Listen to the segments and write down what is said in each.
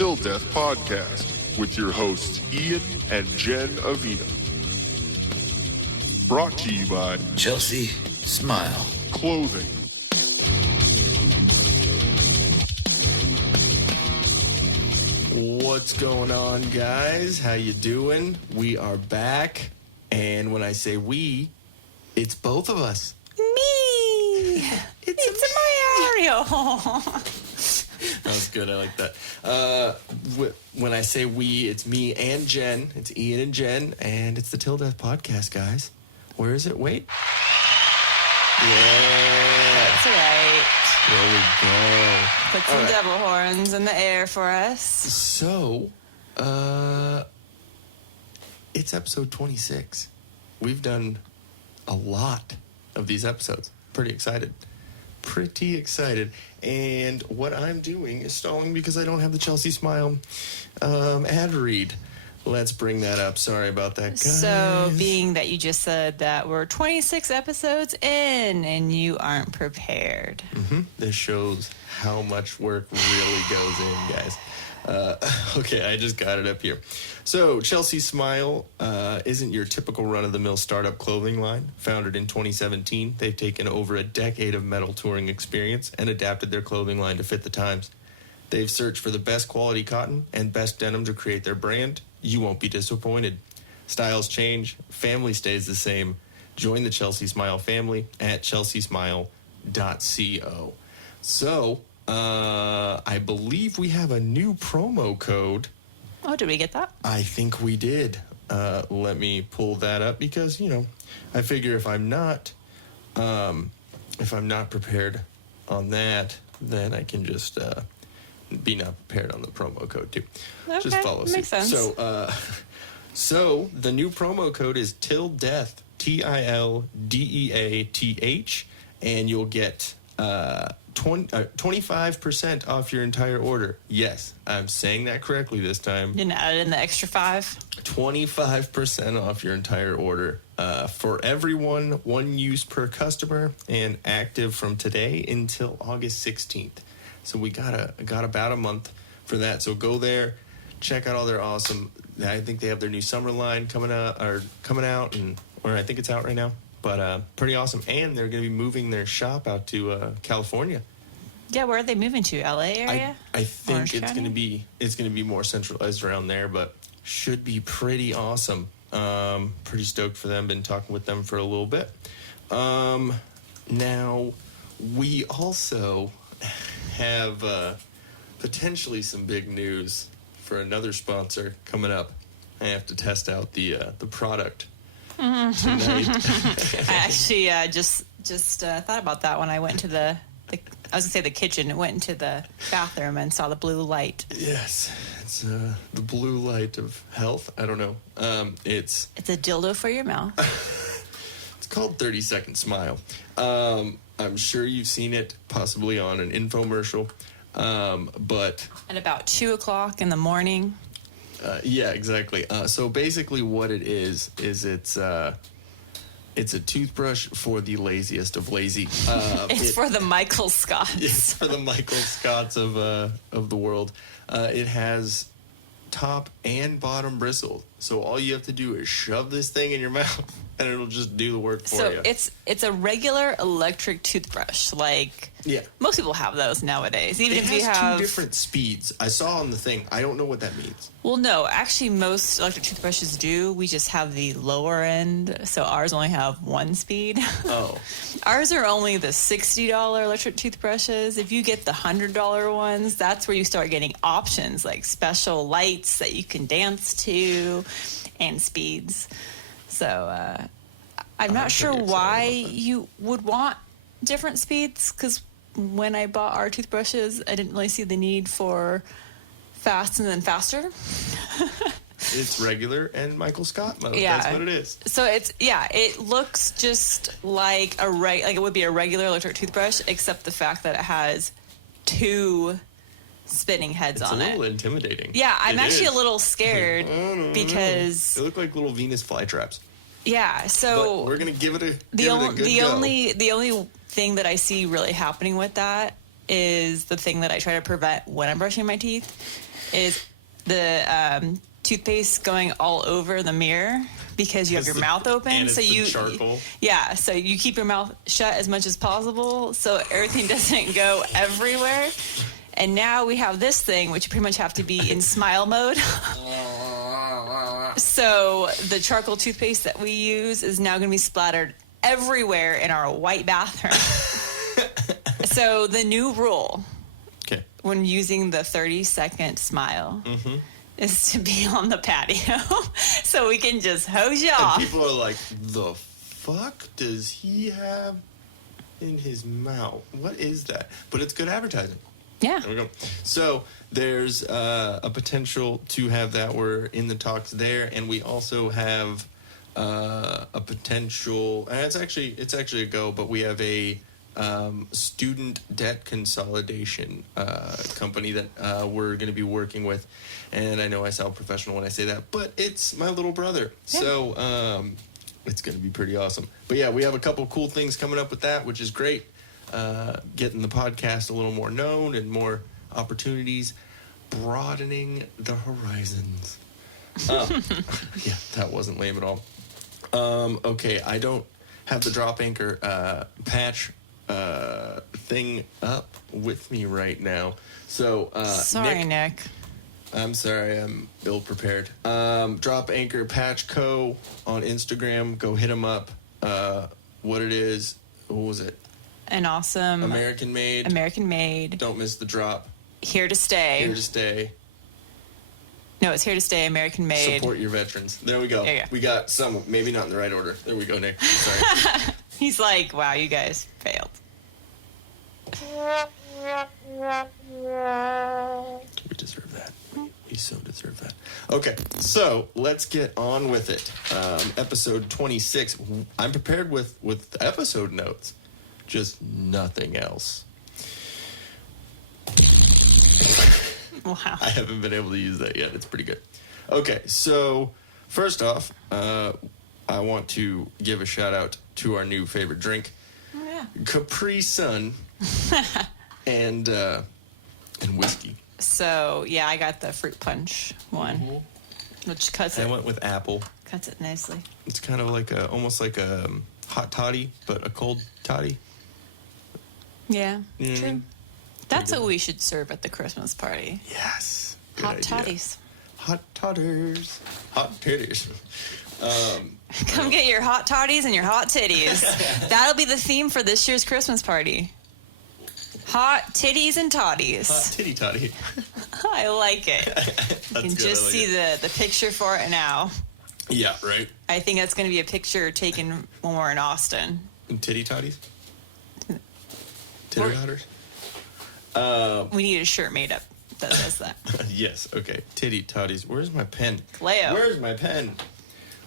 Till Death podcast with your hosts Ian and Jen Avina. Brought to you by Chelsea Smile Clothing. What's going on, guys? How you doing? We are back, and when I say we, it's both of us. Me! It's Mario! That was good. I like that. When I say we, it's me and Jen. It's Ian and Jen, and it's the Till Death podcast, guys. Where is it? Wait. Yeah. That's right. There we go. Put some devil horns in the air for us. So, it's episode 26. We've done a lot of these episodes. Pretty excited. And what I'm doing is stalling because I don't have the Chelsea Smile ad read. Let's bring that up. Sorry about that, guys. So, being that you just said that we're 26 episodes in and you aren't prepared. Mm-hmm. This shows how much work really goes in, guys. Okay, I just got it up here. So, Chelsea Smile isn't your typical run-of-the-mill startup clothing line. Founded in 2017, they've taken over a decade of metal touring experience and adapted their clothing line to fit the times. They've searched for the best quality cotton and best denim to create their brand. You won't be disappointed. Styles change, family stays the same. Join the Chelsea Smile family at chelseasmile.co. So, I believe we have a new promo code. Oh, did we get that? I think we did. Let me pull that up because, I figure if I'm not prepared on that, then I can just be not prepared on the promo code too. Okay, just follow suit. makes sense. So the new promo code is TILDEATH, TILDEATH, and you'll get 25% off your entire order. Yes, I'm saying that correctly this time. Didn't add in the extra 5. 25% off your entire order. For everyone, 1 use per customer, and active from today until August 16th. So we got about a month for that. So go there, check out all their awesome. I think they have their new summer line coming out, or I think it's out right now. But pretty awesome, and they're going to be moving their shop out to California. Yeah, where are they moving to? LA area? I think it's going to be more centralized around there, but should be pretty awesome. Pretty stoked for them. Been talking with them for a little bit. Now we also have potentially some big news for another sponsor coming up. I have to test out the product tonight. I actually just thought about that when I went to the kitchen. I went into the bathroom and saw the blue light. Yes, it's the blue light of health. I don't know. It's a dildo for your mouth. It's called 30-Second Smile. I'm sure you've seen it possibly on an infomercial, but at about 2:00 in the morning. Yeah, exactly. So basically, what it is it's a toothbrush for the laziest of lazy. It's for the Michael Scotts. It's for the Michael Scotts of the world. It has top and bottom bristle, so all you have to do is shove this thing in your mouth, and it'll just do the work for you. So it's a regular electric toothbrush, like most people have those nowadays. Even if you have 2 different speeds. I saw on the thing. I don't know what that means. Well, no, actually, most electric toothbrushes do. We just have the lower end, so ours only have 1 speed. Oh, ours are only the $60 electric toothbrushes. If you get the $100 ones, that's where you start getting options like special lights that you can dance to, and speeds. So I'm not sure why you would want different speeds, because when I bought our toothbrushes, I didn't really see the need for fast and then faster. It's regular and Michael Scott mode. Yeah. That's what it is. So it looks just like like it would be a regular electric toothbrush, except the fact that it has 2 spinning heads on it. It's a little intimidating. Yeah, I'm actually a little scared because they look like little Venus flytraps. Yeah, so but we're gonna give it a the go. only thing that I see really happening with that is the thing that I try to prevent when I'm brushing my teeth, is the toothpaste going all over the mirror because you have your mouth open. And it's so the charcoal. Yeah, so you keep your mouth shut as much as possible so everything doesn't go everywhere. And now we have this thing, which you pretty much have to be in smile mode. So the charcoal toothpaste that we use is now going to be splattered everywhere in our white bathroom. So the new rule when using the 30-second smile is to be on the patio so we can just hose you off. And people are like, the fuck does he have in his mouth? What is that? But it's good advertising. Yeah. There we go. So there's a potential to have that. We're in the talks there, and we also have a potential. And it's actually a go, but we have a student debt consolidation company that we're going to be working with. And I know I sound professional when I say that, but it's my little brother. Yeah. So it's going to be pretty awesome. But yeah, we have a couple cool things coming up with that, which is great. Getting the podcast a little more known and more opportunities, broadening the horizons. Yeah, that wasn't lame at all. Okay, I don't have the drop anchor patch thing up with me right now. So, sorry, Nick. I'm sorry, I'm ill prepared. Drop Anchor Patch Co. on Instagram. Go hit them up. What it is, what was it? An awesome American made. Don't miss the drop. Here to stay. Here to stay. No, it's here to stay. American made. Support your veterans. There we go. There you go. We got some, maybe not in the right order. There we go, Nick. Sorry. He's like, wow, you guys failed. We deserve that. We so deserve that. Okay, so let's get on with it. Episode 26. I'm prepared with episode notes. Just nothing else. Wow. I haven't been able to use that yet. It's pretty good. Okay, so first off, I want to give a shout out to our new favorite drink, Capri Sun, and whiskey. So yeah, I got the fruit punch one, which cuts I it. went with apple. Cuts it nicely. It's kind of like almost like a hot toddy, but a cold toddy. Yeah, You know what I true. mean? That's what we should serve at the Christmas party. Yes. Good Hot idea. toddies. Hot todders. Hot titties. Come get your hot toddies and your hot titties. That'll be the theme for this year's Christmas party. Hot titties and toddies. Hot titty toddy. I like it. You can just see the picture for it now. Yeah, right. I think that's going to be a picture taken when we're in Austin. And titty toddies? Titter todders? We need a shirt made up that says that. Yes, okay. Titty toddies. Where's my pen? Leo. Where's my pen?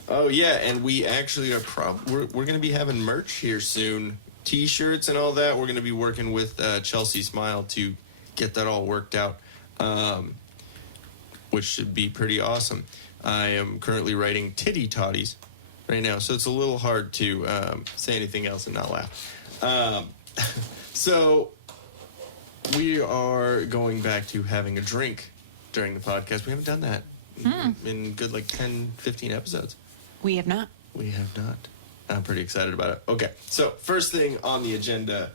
Oh, yeah, and we actually are we're going to be having merch here soon. T-shirts and all that. We're going to be working with Chelsea Smile to get that all worked out, which should be pretty awesome. I am currently writing titty toddies right now, so it's a little hard to say anything else and not laugh. So we are going back to having a drink during the podcast. We haven't done that in good 10, 15 episodes. We have not. We have not. I'm pretty excited about it. Okay, so first thing on the agenda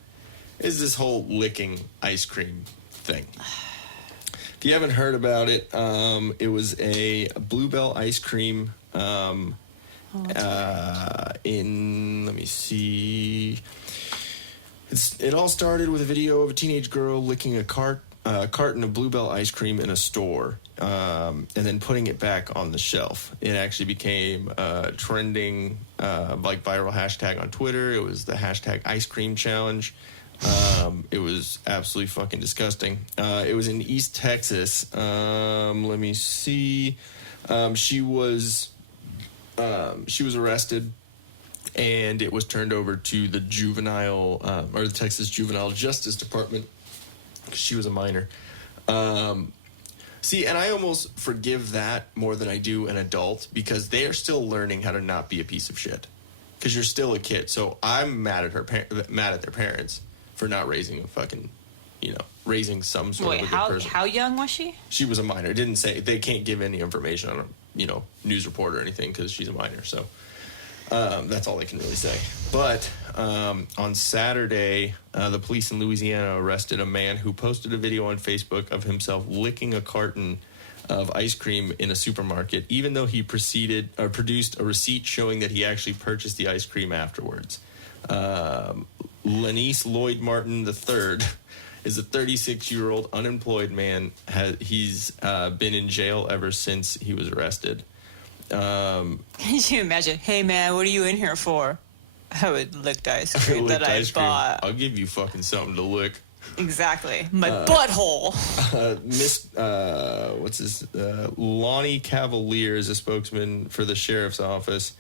is this whole licking ice cream thing. If you haven't heard about it, it was a Bluebell ice cream let me see. It all started with a video of a teenage girl licking a carton of Bluebell ice cream in a store, and then putting it back on the shelf. It actually became a trending, viral hashtag on Twitter. It was the hashtag icecreamchallenge. It was absolutely fucking disgusting. It was in East Texas. Let me see. She was arrested, and it was turned over to the the Texas Juvenile Justice Department, because she was a minor. See, and I almost forgive that more than I do an adult, because they are still learning how to not be a piece of shit. Because you're still a kid. So I'm mad at their parents for not raising a fucking raising some sort Wait, of a good person. how young was she? She was a minor. It didn't say, they can't give any information on a, news report or anything because she's a minor. So that's all they can really say. But on Saturday, the police in Louisiana arrested a man who posted a video on Facebook of himself licking a carton of ice cream in a supermarket, even though he produced a receipt showing that he actually purchased the ice cream afterwards. Lanice Lloyd Martin III is a 36-year-old unemployed man. He's been in jail ever since he was arrested. Can you imagine? Hey, man, what are you in here for? I would lick the ice cream that I bought. I'll give you fucking something to lick. Exactly. My butthole. Lonnie Cavalier is a spokesman for the sheriff's office.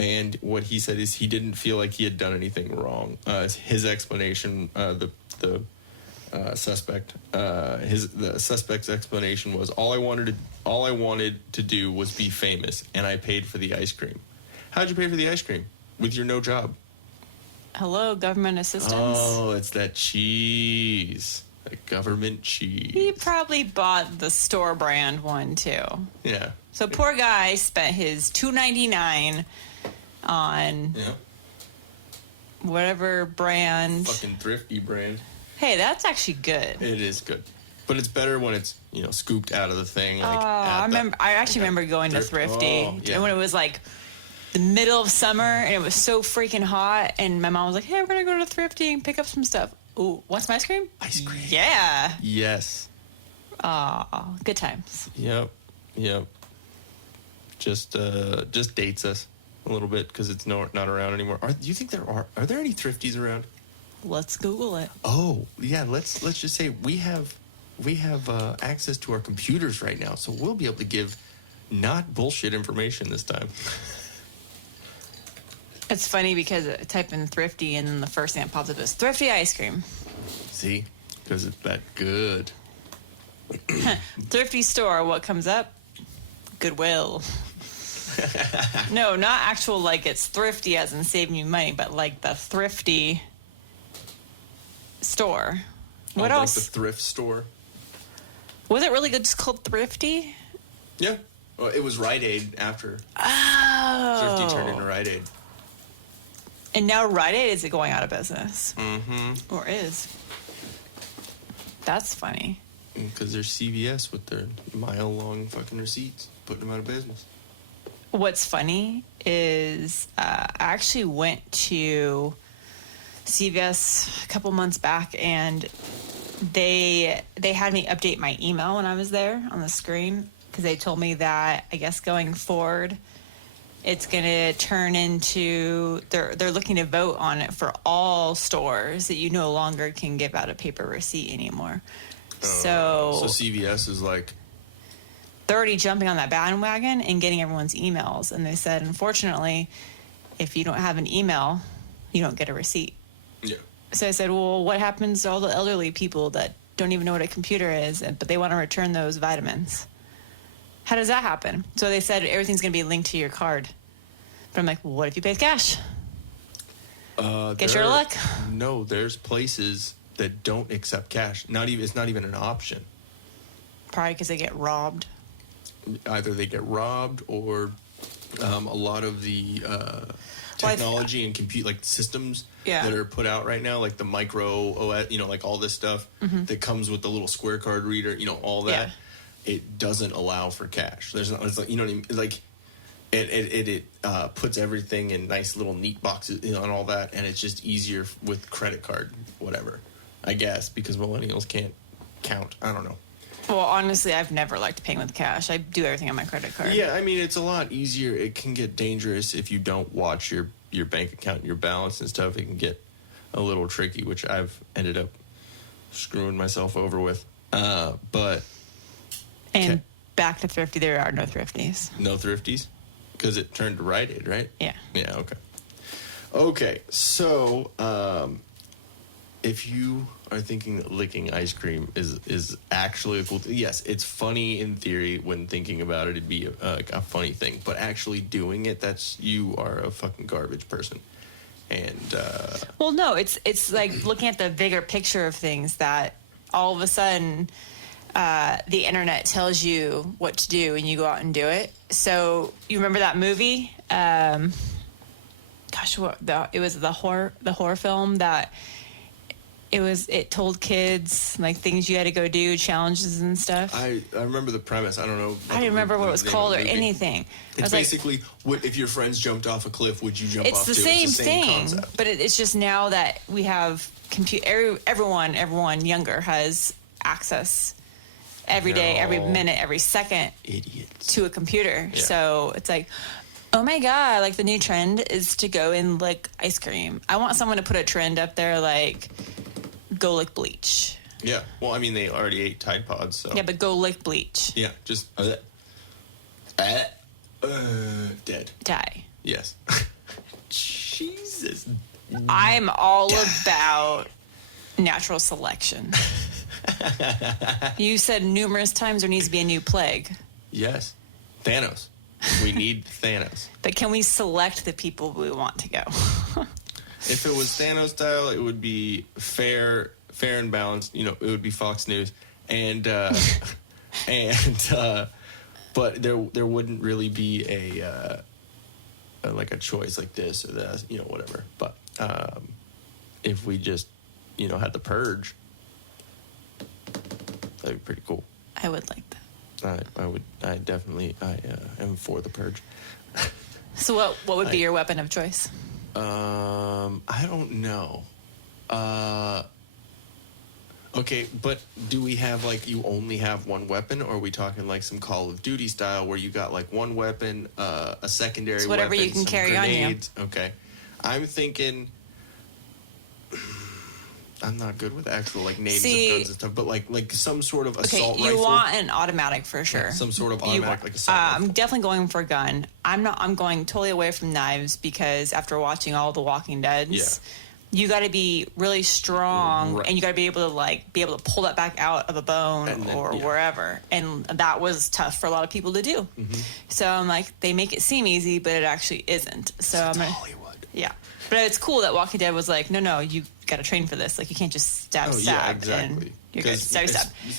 And what he said is he didn't feel like he had done anything wrong. His explanation, the suspect's explanation was, all I wanted to do was be famous, and I paid for the ice cream. How'd you pay for the ice cream? With your no job? Hello, government assistance. Oh, it's that cheese. That government cheese. He probably bought the store brand one too. Yeah. So poor guy spent his $2.99 on whatever brand. Fucking thrifty brand. Hey, that's actually good. It is good. But it's better when it's, scooped out of the thing. I actually remember going to Thrifty. Oh, yeah. And when it was like the middle of summer and it was so freaking hot, and my mom was like, hey, we're going to go to Thrifty and pick up some stuff. Ooh, want some ice cream? Ice cream. Yeah. Yes. Good times. Yep. Just dates us a little bit because it's not around anymore. Do you think are there any Thrifties around? Let's Google it. Oh, yeah, let's just say we have access to our computers right now, so we'll be able to give not bullshit information this time. It's funny because I type in Thrifty and then the first thing that pops up is Thrifty ice cream. See? Because it's that good. Thrifty store, what comes up? Goodwill. No, not actual like it's thrifty as in saving you money, but like the Thrifty store. What else? Like the thrift store. Was it really just called Thrifty? Yeah. Well, it was Rite Aid after. Oh. Thrifty turned into Rite Aid. And now Rite Aid is going out of business. Mm-hmm. Or is. That's funny. Because there's CVS with their mile-long fucking receipts, putting them out of business. What's funny is I actually went to CVS a couple months back, and they had me update my email when I was there on the screen because they told me that I guess going forward it's going to turn into they're looking to vote on it for all stores that you no longer can give out a paper receipt anymore. So CVS is like they're already jumping on that bandwagon and getting everyone's emails, and they said unfortunately if you don't have an email you don't get a receipt. Yeah. So I said, well, what happens to all the elderly people that don't even know what a computer is, but they want to return those vitamins? How does that happen? So they said everything's going to be linked to your card. But I'm like, well, what if you pay with cash? Get your luck. No, there's places that don't accept cash. It's not even an option. Probably because they get robbed. Either they get robbed or a lot of the technology and compute like systems that are put out right now, like the micro OS, like all this stuff that comes with the little square card reader, all that. Yeah. It doesn't allow for cash. There's not, it's like, what I mean? Like it puts everything in nice little neat boxes, and all that, and it's just easier with credit card, whatever. I guess because millennials can't count. I don't know. Well, honestly, I've never liked paying with cash. I do everything on my credit card. Yeah, I mean, it's a lot easier. It can get dangerous if you don't watch your bank account and your balance and stuff. It can get a little tricky, which I've ended up screwing myself over with. But and back to Thrifty, there are no Thrifties. No Thrifties? Because it turned to Rite Aid, right? Yeah. Yeah, okay. Okay, so if you are thinking that licking ice cream is actually a cool thing, yes, it's funny in theory. When thinking about it, it'd be a funny thing. But actually doing it, you are a fucking garbage person. And Well, no, it's like looking at the bigger picture of things that all of a sudden the internet tells you what to do and you go out and do it. So you remember that movie? It was the horror film that it told kids like things you had to go do, challenges and stuff. I remember the premise. I don't know. I didn't remember what it was called or anything. It's basically, if your friends jumped off a cliff, would you jump off too? It's the same thing, concept. but it's just now that we have everyone younger has access every day, every minute, every second Idiots. to a computer. Yeah. So it's like, oh my God, like the new trend is to go and lick ice cream. I want someone to put a trend up there like, go lick bleach. Yeah. Well, I mean, they already ate Tide Pods, so. Yeah, but go lick bleach. Yeah, just dead. Die. Yes. Jesus. I'm all about natural selection. You said numerous times there needs to be a new plague. Yes. Thanos. We need Thanos. But can we select the people we want to go? If it was Thanos style, it would be fair and balanced. You know, it would be Fox News, but there wouldn't really be a like a choice like this or that, you know, whatever. But if we just, you know, had the purge, that'd be pretty cool. I would like that. I definitely am for the purge. So what would be your weapon of choice? I don't know. Okay, but do we have like you only have one weapon, or are we talking like some Call of Duty style where you got like one weapon, a secondary It's whatever weapon, you can some carry on you. grenades? Okay, I'm thinking. I'm not good with actual like names of guns and stuff, but like some sort of assault you rifle. want an automatic for sure. Yeah, some sort of automatic like assault rifle. I'm definitely going for a gun. I'm going totally away from knives because after watching all the Walking Deads, you got to be really strong, Right. and you got to be able to pull that back out of a bone And then, or yeah. wherever, and that was tough for a lot of people to do. Mm-hmm. So I'm like, they make it seem easy, but it actually isn't. So It's I'm gonna, Hollywood. yeah. But it's cool that Walking Dead was like, no, you got to train for this. Like, you can't just stab, Oh and yeah, exactly. you're good. Stab.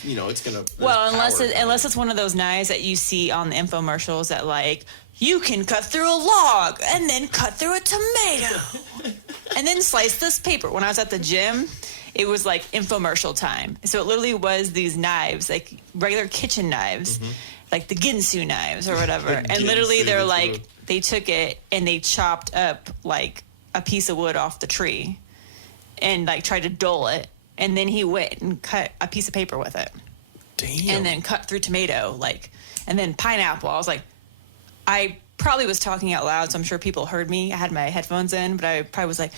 You know, it's gonna. Well, there's unless power it's one of those knives that you see on the infomercials that like you can cut through a log and then cut through a tomato and then slice this paper. When I was at the gym, it was like infomercial time. So it literally was these knives, like regular kitchen knives, like the Ginsu knives or whatever. The And literally Ginsu, they're that's like, what- they took it and they chopped up like a piece of wood off the tree and like tried to dull it. And then he went and cut a piece of paper with it. Damn. And then cut through tomato, like, and then pineapple. I was like, I probably was talking out loud, so I'm sure people heard me. I had my headphones in, but I probably was like,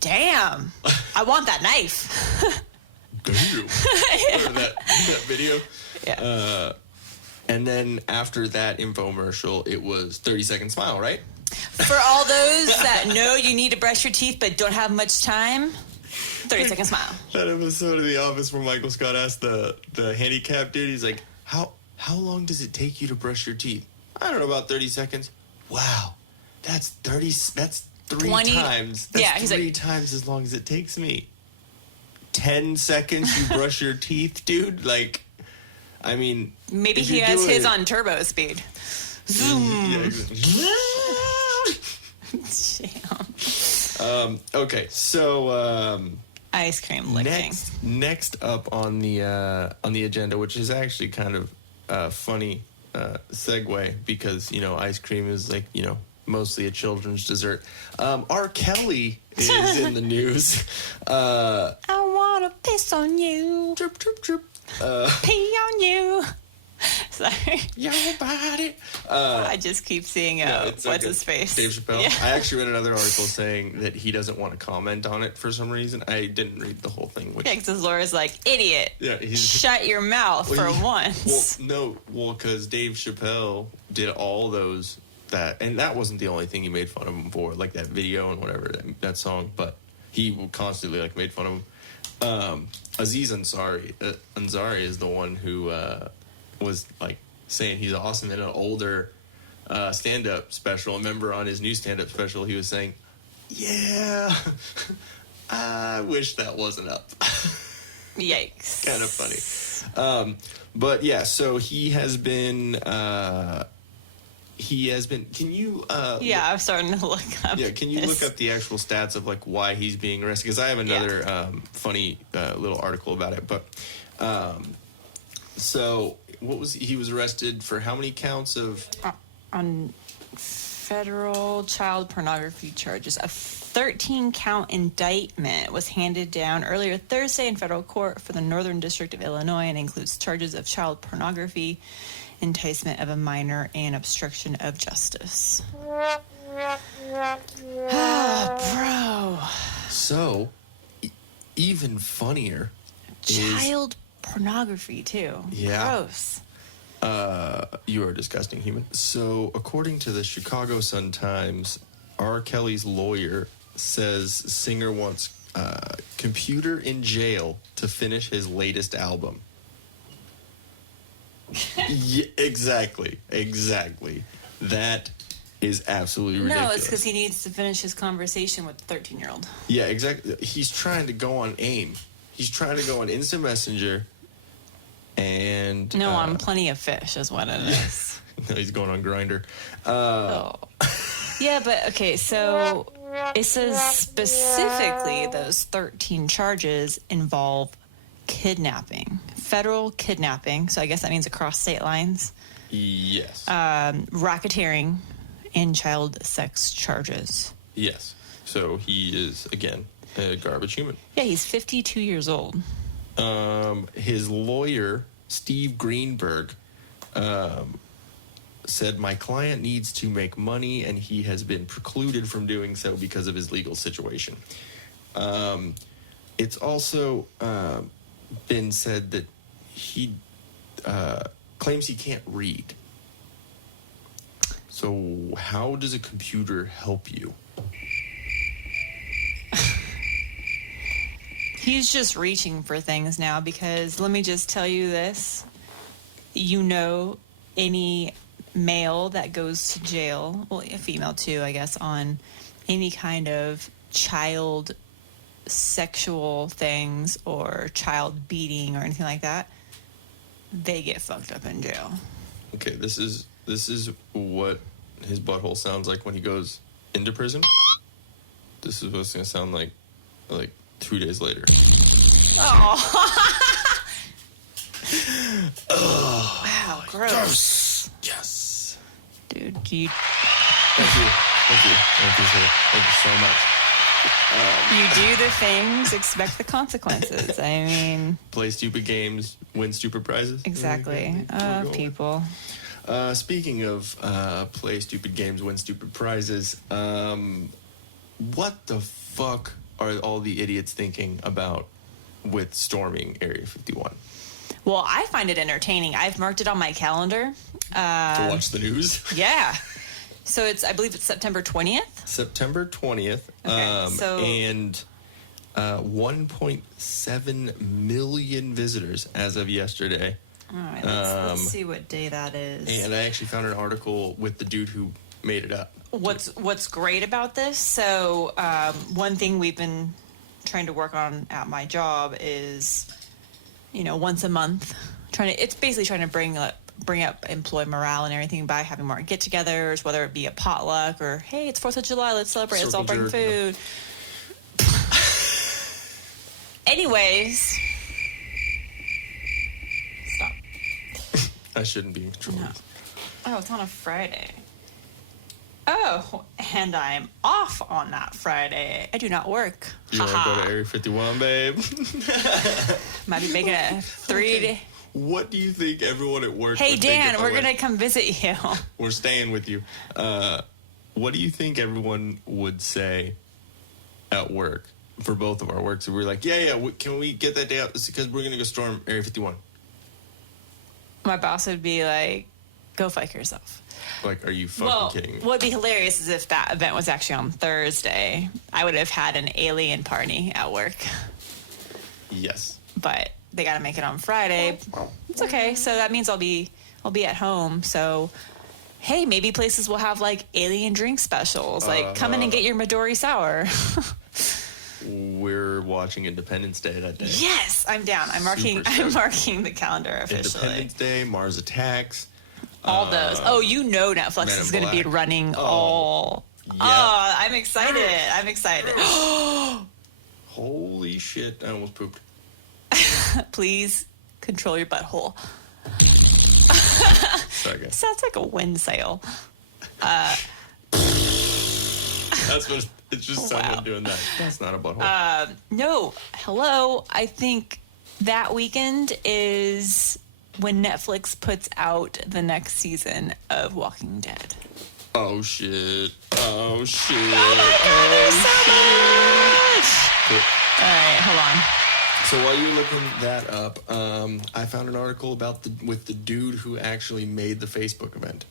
damn, I want that knife. Damn. Remember that video? Yeah. And then after that infomercial, it was 30-second smile, right? For all those that know you need to brush your teeth but don't have much time, 30-second smile. That episode of The Office where Michael Scott asked the handicapped dude, he's like, how long does it take you to brush your teeth? I don't know, about 30 seconds. Wow. That's 30, that's 3 20 times. That's yeah, he's three like- times as long as it takes me. 10 seconds you brush your teeth, dude? Like, I mean... Maybe if he you're has doing his it- on turbo speed. Yeah, exactly. Damn. Okay, so Ice cream licking. next up on the agenda, which is actually kind of a funny segue because you know ice cream is like you know mostly a children's dessert. R. Kelly is in the news. I wanna piss on you, Drip, drip, drip. pee on you. Sorry. Your body. I just keep seeing It's what's okay. his face. Dave Chappelle. Yeah. I actually read another article saying that he doesn't want to comment on it for some reason. I didn't read the whole thing. Which, Yeah, because Laura's like, idiot. yeah, he's Shut your mouth Well, for once. because Dave Chappelle did all those and that wasn't the only thing he made fun of him for, like that video and whatever that song. But he constantly like made fun of him. Aziz Ansari is the one who was like saying he's awesome in an older stand-up special. Remember on his new stand-up special, he was saying, Yeah. I wish that wasn't up. Yikes. Kind of funny. But yeah, so he has been, can you, Yeah, I'm starting to look up. yeah, can you this. look up the actual stats of like why he's being arrested? Because I have another funny little article about it. But so he was arrested for how many counts of on federal child pornography charges? A 13-count indictment was handed down earlier Thursday in federal court for the Northern District of Illinois and includes charges of child pornography, enticement of a minor, and obstruction of justice. Bro. So even funnier is Child pornography, too. Yeah. Gross. you are a disgusting human. So according to the Chicago Sun-Times, R. Kelly's lawyer says singer wants computer in jail to finish his latest album. Yeah, exactly. That is absolutely ridiculous. No, it's because he needs to finish his conversation with the 13-year-old. Yeah, exactly. He's trying to go on AIM. He's trying to go on Instant Messenger and... No, on Plenty of Fish is what it is. No, he's going on Grindr. Yeah, but okay, so it says specifically those 13 charges involve kidnapping, federal kidnapping. So I guess that means across state lines. Yes. Racketeering and child sex charges. Yes. So he is, again, a garbage human. Yeah, he's 52 years old. His lawyer, Steve Greenberg, said, my client needs to make money and he has been precluded from doing so because of his legal situation. It's also been said that he claims he can't read. So how does a computer help you? He's just reaching for things now because let me just tell you this. You know, any male that goes to jail, well, a female too, I guess, on any kind of child sexual things or child beating or anything like that, they get fucked up in jail. Okay, this is what his butthole sounds like when he goes into prison. This is what it's gonna sound like 2 days later. Oh. Wow, gross. Yes. Dude, Thank you. Thank you so much. you do the things, expect the consequences. I mean, Play stupid games, win stupid prizes. exactly. People. Speaking of play stupid games, win stupid prizes, what the fuck are all the idiots thinking about with storming Area 51? Well, I find it entertaining. I've marked it on my calendar. To watch the news? Yeah. So I believe it's September 20th. September 20th. Okay, and 1.7 million visitors as of yesterday. All right, let's see what day that is. And I actually found an article with the dude who made it up. What's great about this? So one thing we've been trying to work on at my job is, once a month, it's basically trying to bring up employee morale and everything by having more get-togethers, whether it be a potluck or hey, it's 4th of July, let's celebrate, let's all bring food. Anyways, stop. I shouldn't be in control. No. Oh, it's on a Friday. Oh, and I'm off on that Friday. I do not work. You want to go to Area 51, babe? Might be making a 3-day. What do you think everyone at work Hey, would Dan, think we're going to come visit you. We're staying with you. What do you think everyone would say at work for both of our works? So we're like, can we get that day out? It's because we're going to go storm Area 51. My boss would be like, go fuck yourself. Like, are you fucking kidding me? What would be hilarious is if that event was actually on Thursday. I would have had an alien party at work. Yes. But they got to make it on Friday. It's okay. So that means I'll be at home. So Hey, maybe places will have like alien drink specials. Like, come in and get your Midori sour. We're watching Independence Day that day. Yes, I'm down. I'm marking the calendar officially. Independence Day, Mars Attacks. All those. Oh, you know Netflix Men in is going to be Black. running all. Yeah. Oh, I'm excited. I'm excited. Holy shit, I almost pooped. Please control your butthole. Sorry, guys. Sounds like a wind sail. That's what it's just someone Wow. doing that. That's not a butthole. No, hello. I think that weekend is when Netflix puts out the next season of Walking Dead. Oh shit. Oh shit. Oh my god, there's so much! All right, hold on. So while you're looking that up, I found an article about with the dude who actually made the Facebook event.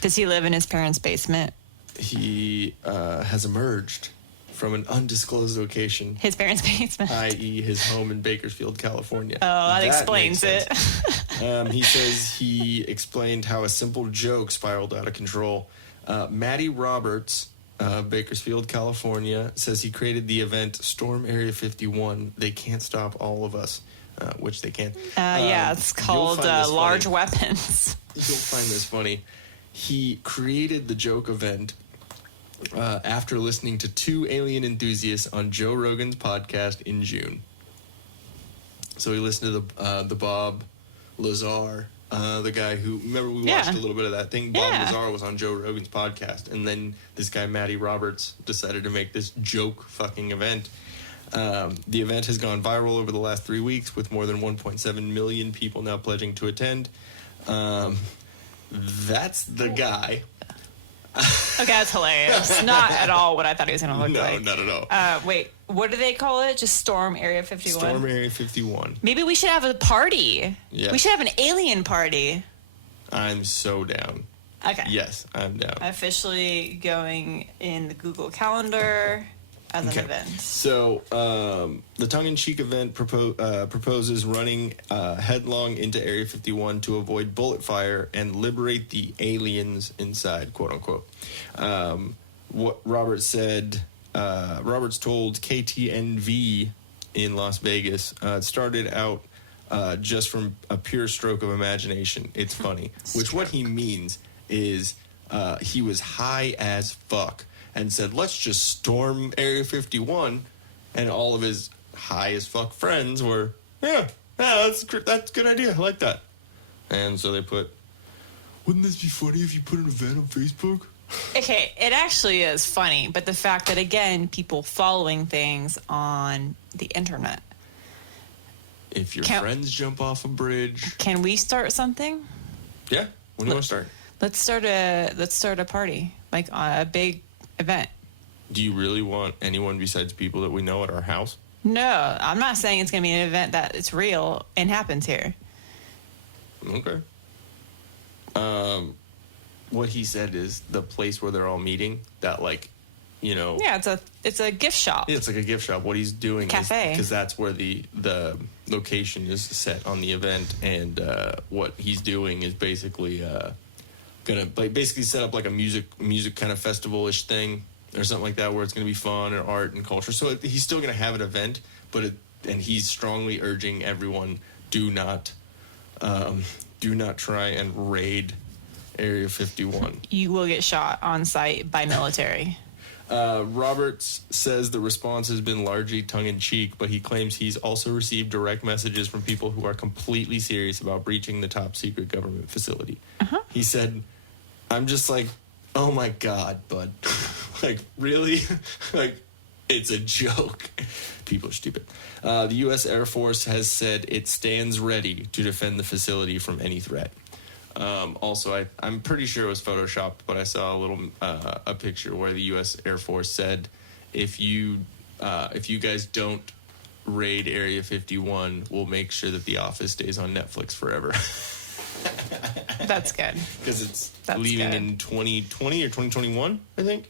Does he live in his parents' basement? He has emerged from an undisclosed location, His parents' basement. i.e. his home in Bakersfield, California. Oh, that explains makes it. sense. He says he explained how a simple joke spiraled out of control. Maddie Roberts, Bakersfield, California, says he created the event Storm Area 51. They can't stop all of us, which they can. Yeah, it's you'll called find this Large funny. Weapons. You'll find this funny. He created the joke event after listening to 2 alien enthusiasts on Joe Rogan's podcast in June. So he listened to the Bob Lazar, the guy who, remember we watched a little bit of that thing? Bob Yeah. Lazar was on Joe Rogan's podcast, and then this guy, Matty Roberts, decided to make this joke fucking event. The event has gone viral over the last 3 weeks, with more than 1.7 million people now pledging to attend. That's the guy. Okay, that's hilarious. Not at all what I thought he was going to look No, like. not at all. Wait, what do they call it? Just Storm Area 51? Storm Area 51. Maybe we should have a party. Yes. We should have an alien party. I'm so down. Okay. Yes, I'm down. Officially going in the Google Calendar as an event. So, the tongue-in-cheek event proposes running headlong into Area 51 to avoid bullet fire and liberate the aliens inside, quote-unquote. What Roberts said, Roberts told KTNV in Las Vegas, it started out just from a pure stroke of imagination. It's funny. Which what he means is he was high as fuck and said, let's just storm Area 51. And all of his high as fuck friends were, yeah, that's a good idea. I like that. And so they put, wouldn't this be funny if you put an event on Facebook? Okay, it actually is funny, but the fact that, again, people following things on the internet. If your friends jump off a bridge. Can we start something? Yeah. When do you want to start? Let's start a party, like a big event. Do you really want anyone besides people that we know at our house? No, I'm not saying it's going to be an event that it's real and happens here. Okay. What he said is the place where they're all meeting, that, like, you know. Yeah, it's a gift shop. Yeah, it's like a gift shop. What he's doing Cafe. is, because that's where the location is set on the event, and what he's doing is basically gonna basically set up like a music kind of festival-ish thing or something like that, where it's gonna be fun and art and culture. So he's still gonna have an event, and he's strongly urging everyone, do not try and raid Area 51. You will get shot on site by military. Roberts says the response has been largely tongue-in-cheek, but he claims he's also received direct messages from people who are completely serious about breaching the top-secret government facility. He said, I'm just like, oh my God, bud. Like, really? Like, it's a joke. People are stupid. The U.S. Air Force has said it stands ready to defend the facility from any threat. Also, I'm pretty sure it was photoshopped, but I saw a picture where the U.S. Air Force said, if you guys don't raid Area 51, we'll make sure that The Office stays on Netflix forever. That's good. Because That's leaving good. in 2020 or 2021, I think.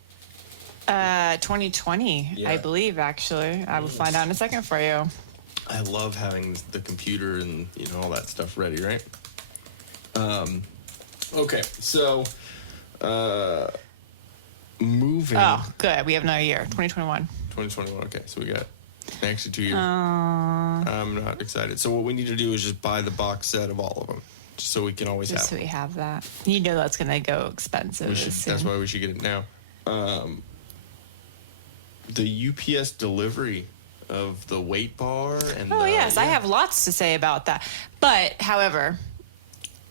2020, Yeah. I believe, actually. I will find out in a second for you. I love having the computer and all that stuff ready, right? Okay, so moving. Oh, good. We have another year, 2021. 2021. Okay, so we got actually 2 years. I'm not excited. So what we need to do is just buy the box set of all of them, just so we can always Just have so them. we have that. You know that's going to go expensive. We should, as soon. that's why we should get it now. The UPS delivery of the weight bar and Oh, yes. I have lots to say about that. But, however,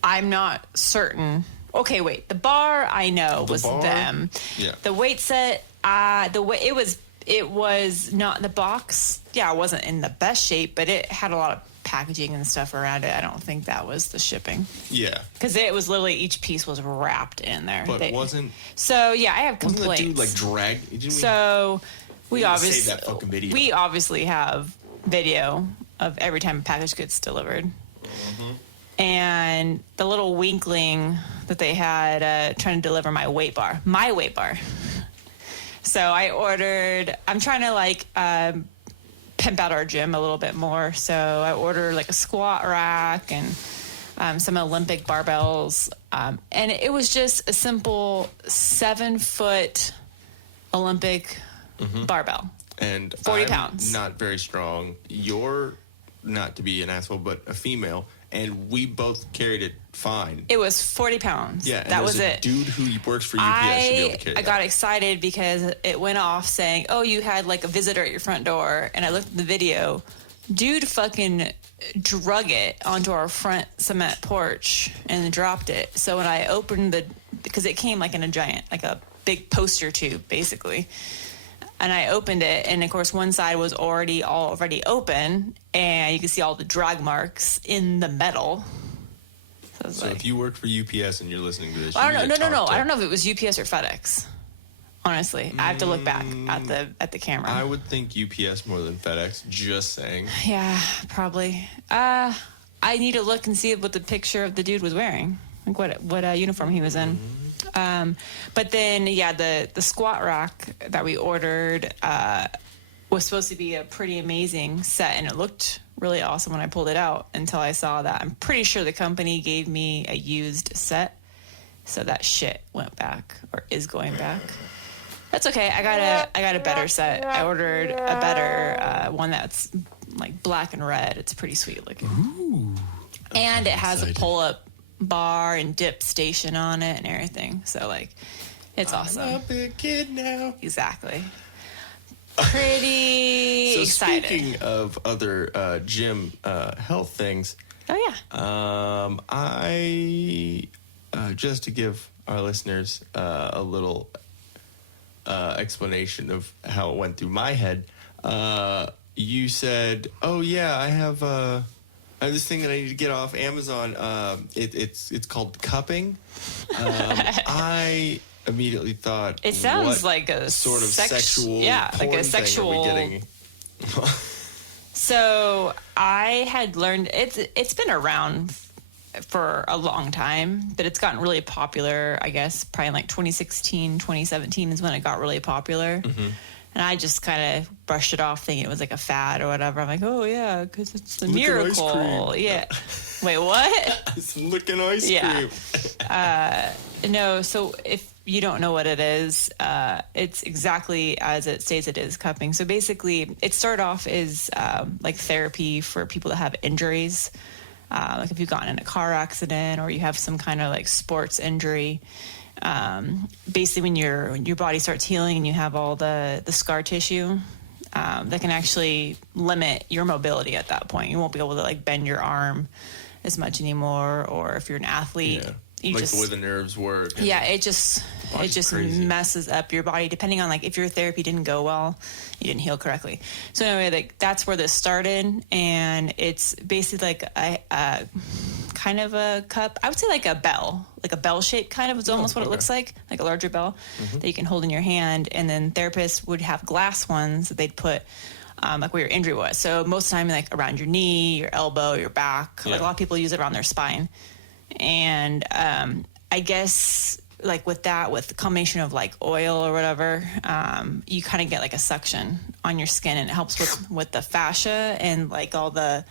I'm not certain. Okay, wait. The bar, I know, The was bar? them. Yeah. The weight set, it was not in the box. Yeah, it wasn't in the best shape, but it had a lot of packaging and stuff around it. I don't think that was the shipping. Yeah, Because it was literally, each piece was wrapped in there. but wasn't So, yeah, I have wasn't complaints. the dude like drag? Didn't we? So we need to obviously save that fucking video. We obviously have video of every time a package gets delivered. And the little winkling that they had trying to deliver my weight bar. So I ordered. I'm trying to like pimp out our gym a little bit more. So I ordered like a squat rack and some Olympic barbells. And it was just a simple 7-foot Olympic barbell. And 40 I'm pounds. Not very strong. You're not to be an asshole, but a female, and we both carried it fine. It was 40 pounds. Yeah, and that was there's a it. dude who works for UPS should be able to carry I that. got excited because it went off saying, "Oh, you had like a visitor at your front door," and I looked at the video. Dude fucking drug it onto our front cement porch and then dropped it. So when I opened because it came like in a giant, like a big poster tube, basically. And I opened it, and of course, one side was already open, and you can see all the drag marks in the metal. So, So if you work for UPS and you're listening to this, I you don't need know. to No. talk to- I don't know if it was UPS or FedEx. Honestly, I have to look back at the camera. I would think UPS more than FedEx. Just saying. Yeah, probably. I need to look and see what the picture of the dude was wearing, like what uniform he was in. But then, yeah, the squat rack that we ordered was supposed to be a pretty amazing set, and it looked really awesome when I pulled it out until I saw that. I'm pretty sure the company gave me a used set, so that shit went back or is going back. That's okay. I got a better set. I ordered a better one that's like black and red. It's pretty sweet looking. Ooh. And it has excited. a pull-up bar and dip station on it and everything. So like, it's awesome. I'm a big kid now. Exactly. Pretty So excited. speaking of other gym health things, Oh yeah. I just to give our listeners a little explanation of how it went through my head. You said, "Oh yeah, I have this thing that I need to get off Amazon. It's called cupping." I immediately thought It sounds what like a sort of sexual, yeah, like porn a sexual. thing are we getting? So I had learned it's been around for a long time, but it's gotten really popular, I guess, probably in like 2016, 2017 is when it got really popular. Mm-hmm. And I just kind of brushed it off thinking it was like a fad or whatever. I'm like, oh yeah, because it's the Look at ice miracle. cream. Yeah. Wait, what? It's licking ice Yeah. cream. No, so if you don't know what it is, it's exactly as it states it is, cupping. So basically, it started off as like therapy for people that have injuries. Like if you've gotten in a car accident or you have some kind of like sports injury. Basically when your body starts healing and you have all the scar tissue, that can actually limit your mobility at that point. You won't be able to like bend your arm as much anymore, or if you're an athlete, Yeah. you Like just the way the nerves work. and- yeah, it just crazy. messes up your body depending on like if your therapy didn't go well, you didn't heal correctly. So anyway, like that's where this started, and it's basically like a kind of a cup. I would say like a bell shape kind of. It's almost what it okay. looks like a larger bell that you can hold in your hand. And then therapists would have glass ones that they'd put like where your injury was. So most of the time, like around your knee, your elbow, your back. Like Yeah. a lot of people use it around their spine. And I guess like with the combination of like oil or whatever, you kind of get like a suction on your skin, and it helps with the fascia and like all the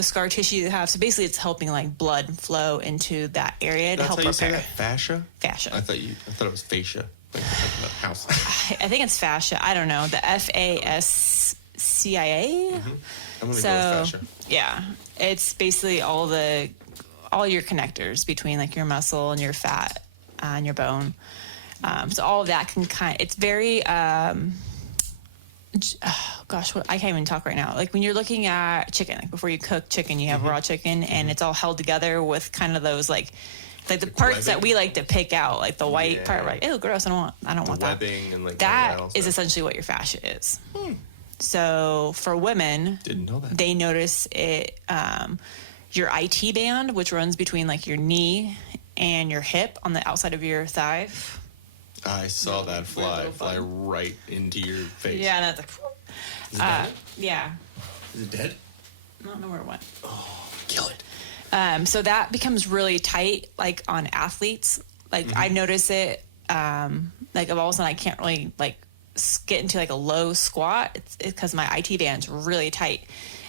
scar tissue you have. So basically it's helping like blood flow into that area to help That's how you repair. say that? Fascia? Fascia. I thought it was fascia. Like the house. I think it's fascia. I don't know. The FASCIA. I'm gonna go with fascia. Yeah, it's basically all your connectors between like your muscle and your fat and your bone. So all of that can it's very, what I can't even talk right now. Like when you're looking at chicken, like before you cook chicken, you have raw chicken, and it's all held together with kind of those like the parts that we like to pick out, like the white part. Like, ew, gross! I don't want that. Webbing and like that is essentially what your fascia is. So for women, didn't know that. They notice it. Your IT band, which runs between like your knee and your hip on the outside of your thigh. I saw that fly right into your face. Yeah, that's Is it dead? yeah. Is it dead? I don't know where it went. Oh, kill it. So that becomes really tight, like on athletes. Like I notice it. Like all of a sudden I can't really like get into like a low squat. It's because my IT band's really tight,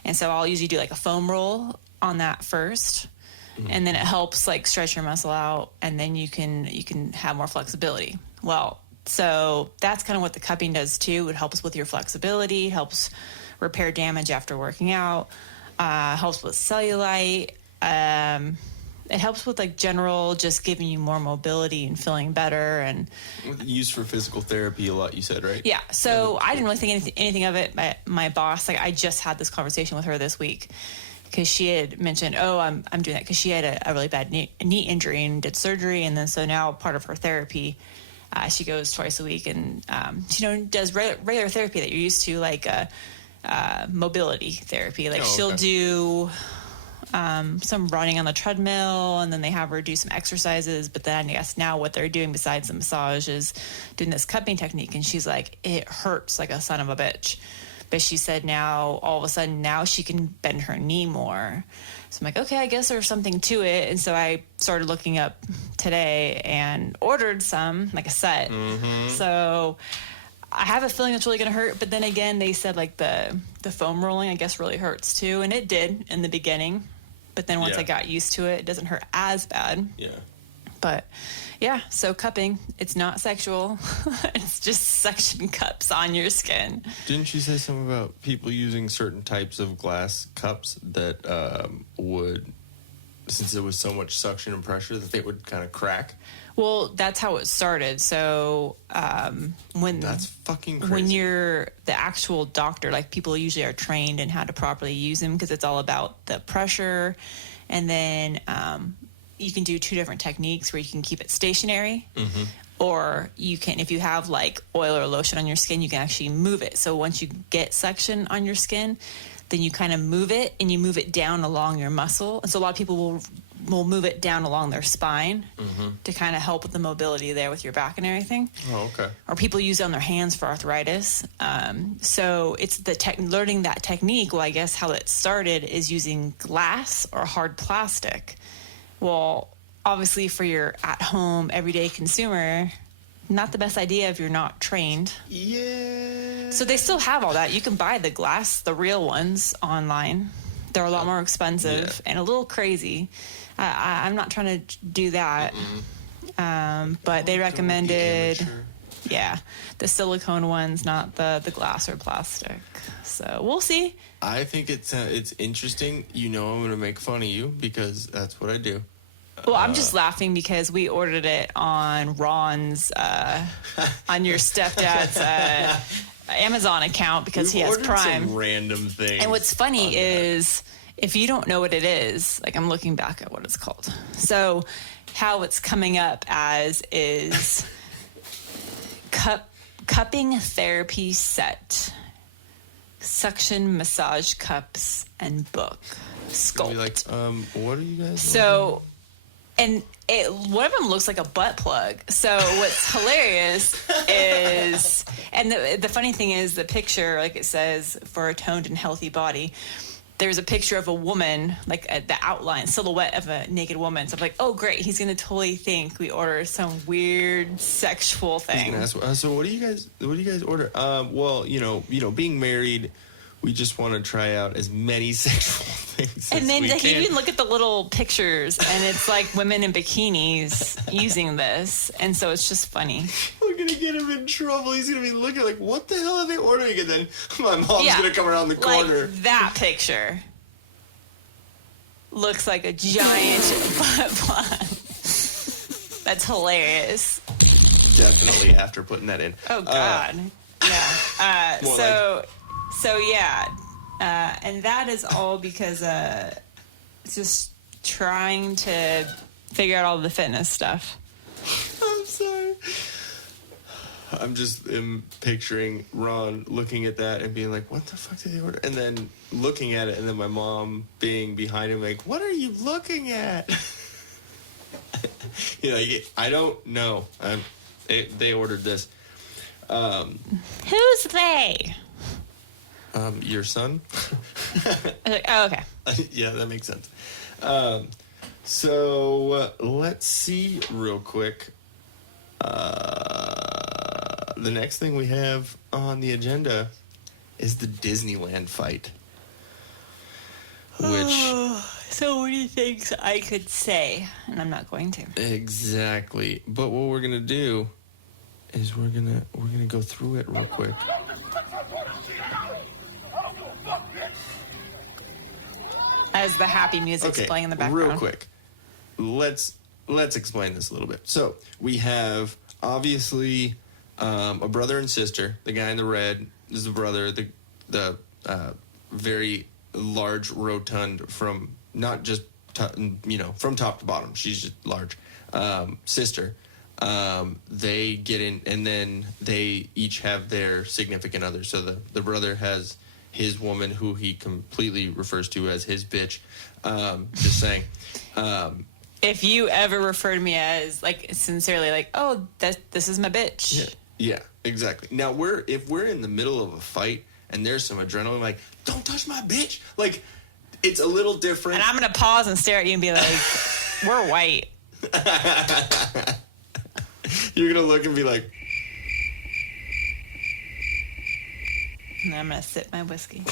and so I'll usually do like a foam roll on that first, and then it helps like stretch your muscle out, and then you can have more flexibility. Well, so that's kind of what the cupping does too. It helps with your flexibility, helps repair damage after working out, helps with cellulite. It helps with like general, just giving you more mobility and feeling better. And used for physical therapy a lot, you said, right? yeah. So I didn't really think anything of it. My boss, like I just had this conversation with her this week, because she had mentioned, I'm doing that because she had a really bad knee injury and did surgery. And then so now part of her therapy, she goes twice a week and, does regular therapy that you're used to, like mobility therapy. Like she'll do some running on the treadmill, and then they have her do some exercises. But then I guess now what they're doing besides the massage is doing this cupping technique. And she's like, it hurts like a son of a bitch. But she said now, all of a sudden, now she can bend her knee more. So I'm like, okay, I guess there's something to it. And so I started looking up today and ordered some, like a set. So I have a feeling it's really going to hurt. But then again, they said like the foam rolling, I guess, really hurts too. And it did in the beginning. But then once I got used to it, it doesn't hurt as bad. Yeah. But yeah, so cupping, it's not sexual. It's just suction cups on your skin. Didn't you say something about people using certain types of glass cups that would, since there was so much suction and pressure, that they would kind of crack? Well, that's how it started. So that's fucking crazy. When you're the actual doctor, like people usually are trained in how to properly use them, because it's all about the pressure. And then you can do two different techniques where you can keep it stationary, or you can, if you have like oil or lotion on your skin, you can actually move it. So once you get suction on your skin, then you kind of move it, and you move it down along your muscle. And so a lot of people will move it down along their spine to kind of help with the mobility there with your back and everything. Oh, okay. Or people use it on their hands for arthritis. So it's learning that technique. Well, I guess how it started is using glass or hard plastic. Well, obviously for your at-home, everyday consumer, not the best idea if you're not trained. Yeah. So they still have all that. You can buy the glass, the real ones, online. They're a lot more expensive and a little crazy. I'm not trying to do that. But they recommended, the silicone ones, not the glass or plastic. So we'll see. I think it's interesting. I'm going to make fun of you because that's what I do. Well, I'm just laughing because we ordered it on Ron's, on your stepdad's Amazon account, because he has Prime. Some random things. And what's funny is, if you don't know what it is, like I'm looking back at what it's called. So how it's coming up as is cupping therapy set, suction massage cups, and book. Sculpt. Like, what are you guys So, and one of them looks like a butt plug. So what's hilarious is, and the funny thing is the picture, like it says, for a toned and healthy body. there's a picture of a woman, like the outline, silhouette of a naked woman. So I'm like, oh, great. He's going to totally think we order some weird sexual thing. He's gonna ask, so what do you guys order? Well, being married, we just want to try out as many sexual things And as then we like, you can. even look at the little pictures, and it's like women in bikinis using this. And so it's just funny. We're going to get him in trouble. He's going to be looking like, what the hell are they ordering? And then my mom's going to come around the corner. Like that picture looks like a giant butt plug. That's hilarious. Definitely after putting that in. Oh God, yeah. And that is all because just trying to figure out all the fitness stuff. I'm sorry. I'm just picturing Ron looking at that and being like, what the fuck did they order? And then looking at it, and then my mom being behind him like, what are you looking at? I don't know. They ordered this. Who's they? Your son? I was like, oh, okay. Yeah, that makes sense. So let's see real quick. The next thing we have on the agenda is the Disneyland fight. Which so many things I could say, and I'm not going to. exactly. But what we're gonna do is we're gonna go through it real quick. As the happy music's playing in the background. Real quick. Let's explain this a little bit. So we have obviously a brother and sister. The guy in the red is the brother. The very large, rotund, from not just from top to bottom. She's just large. Sister. They get in, and then they each have their significant others. So the brother has his woman, who he completely refers to as his bitch. Just saying. If you ever refer to me as, like, sincerely, like, oh, this is my bitch. Yeah, exactly. Now, if we're in the middle of a fight and there's some adrenaline, like, don't touch my bitch. Like, it's a little different. And I'm going to pause and stare at you and be like, we're white. You're going to look and be like, And I'm going to sip my whiskey.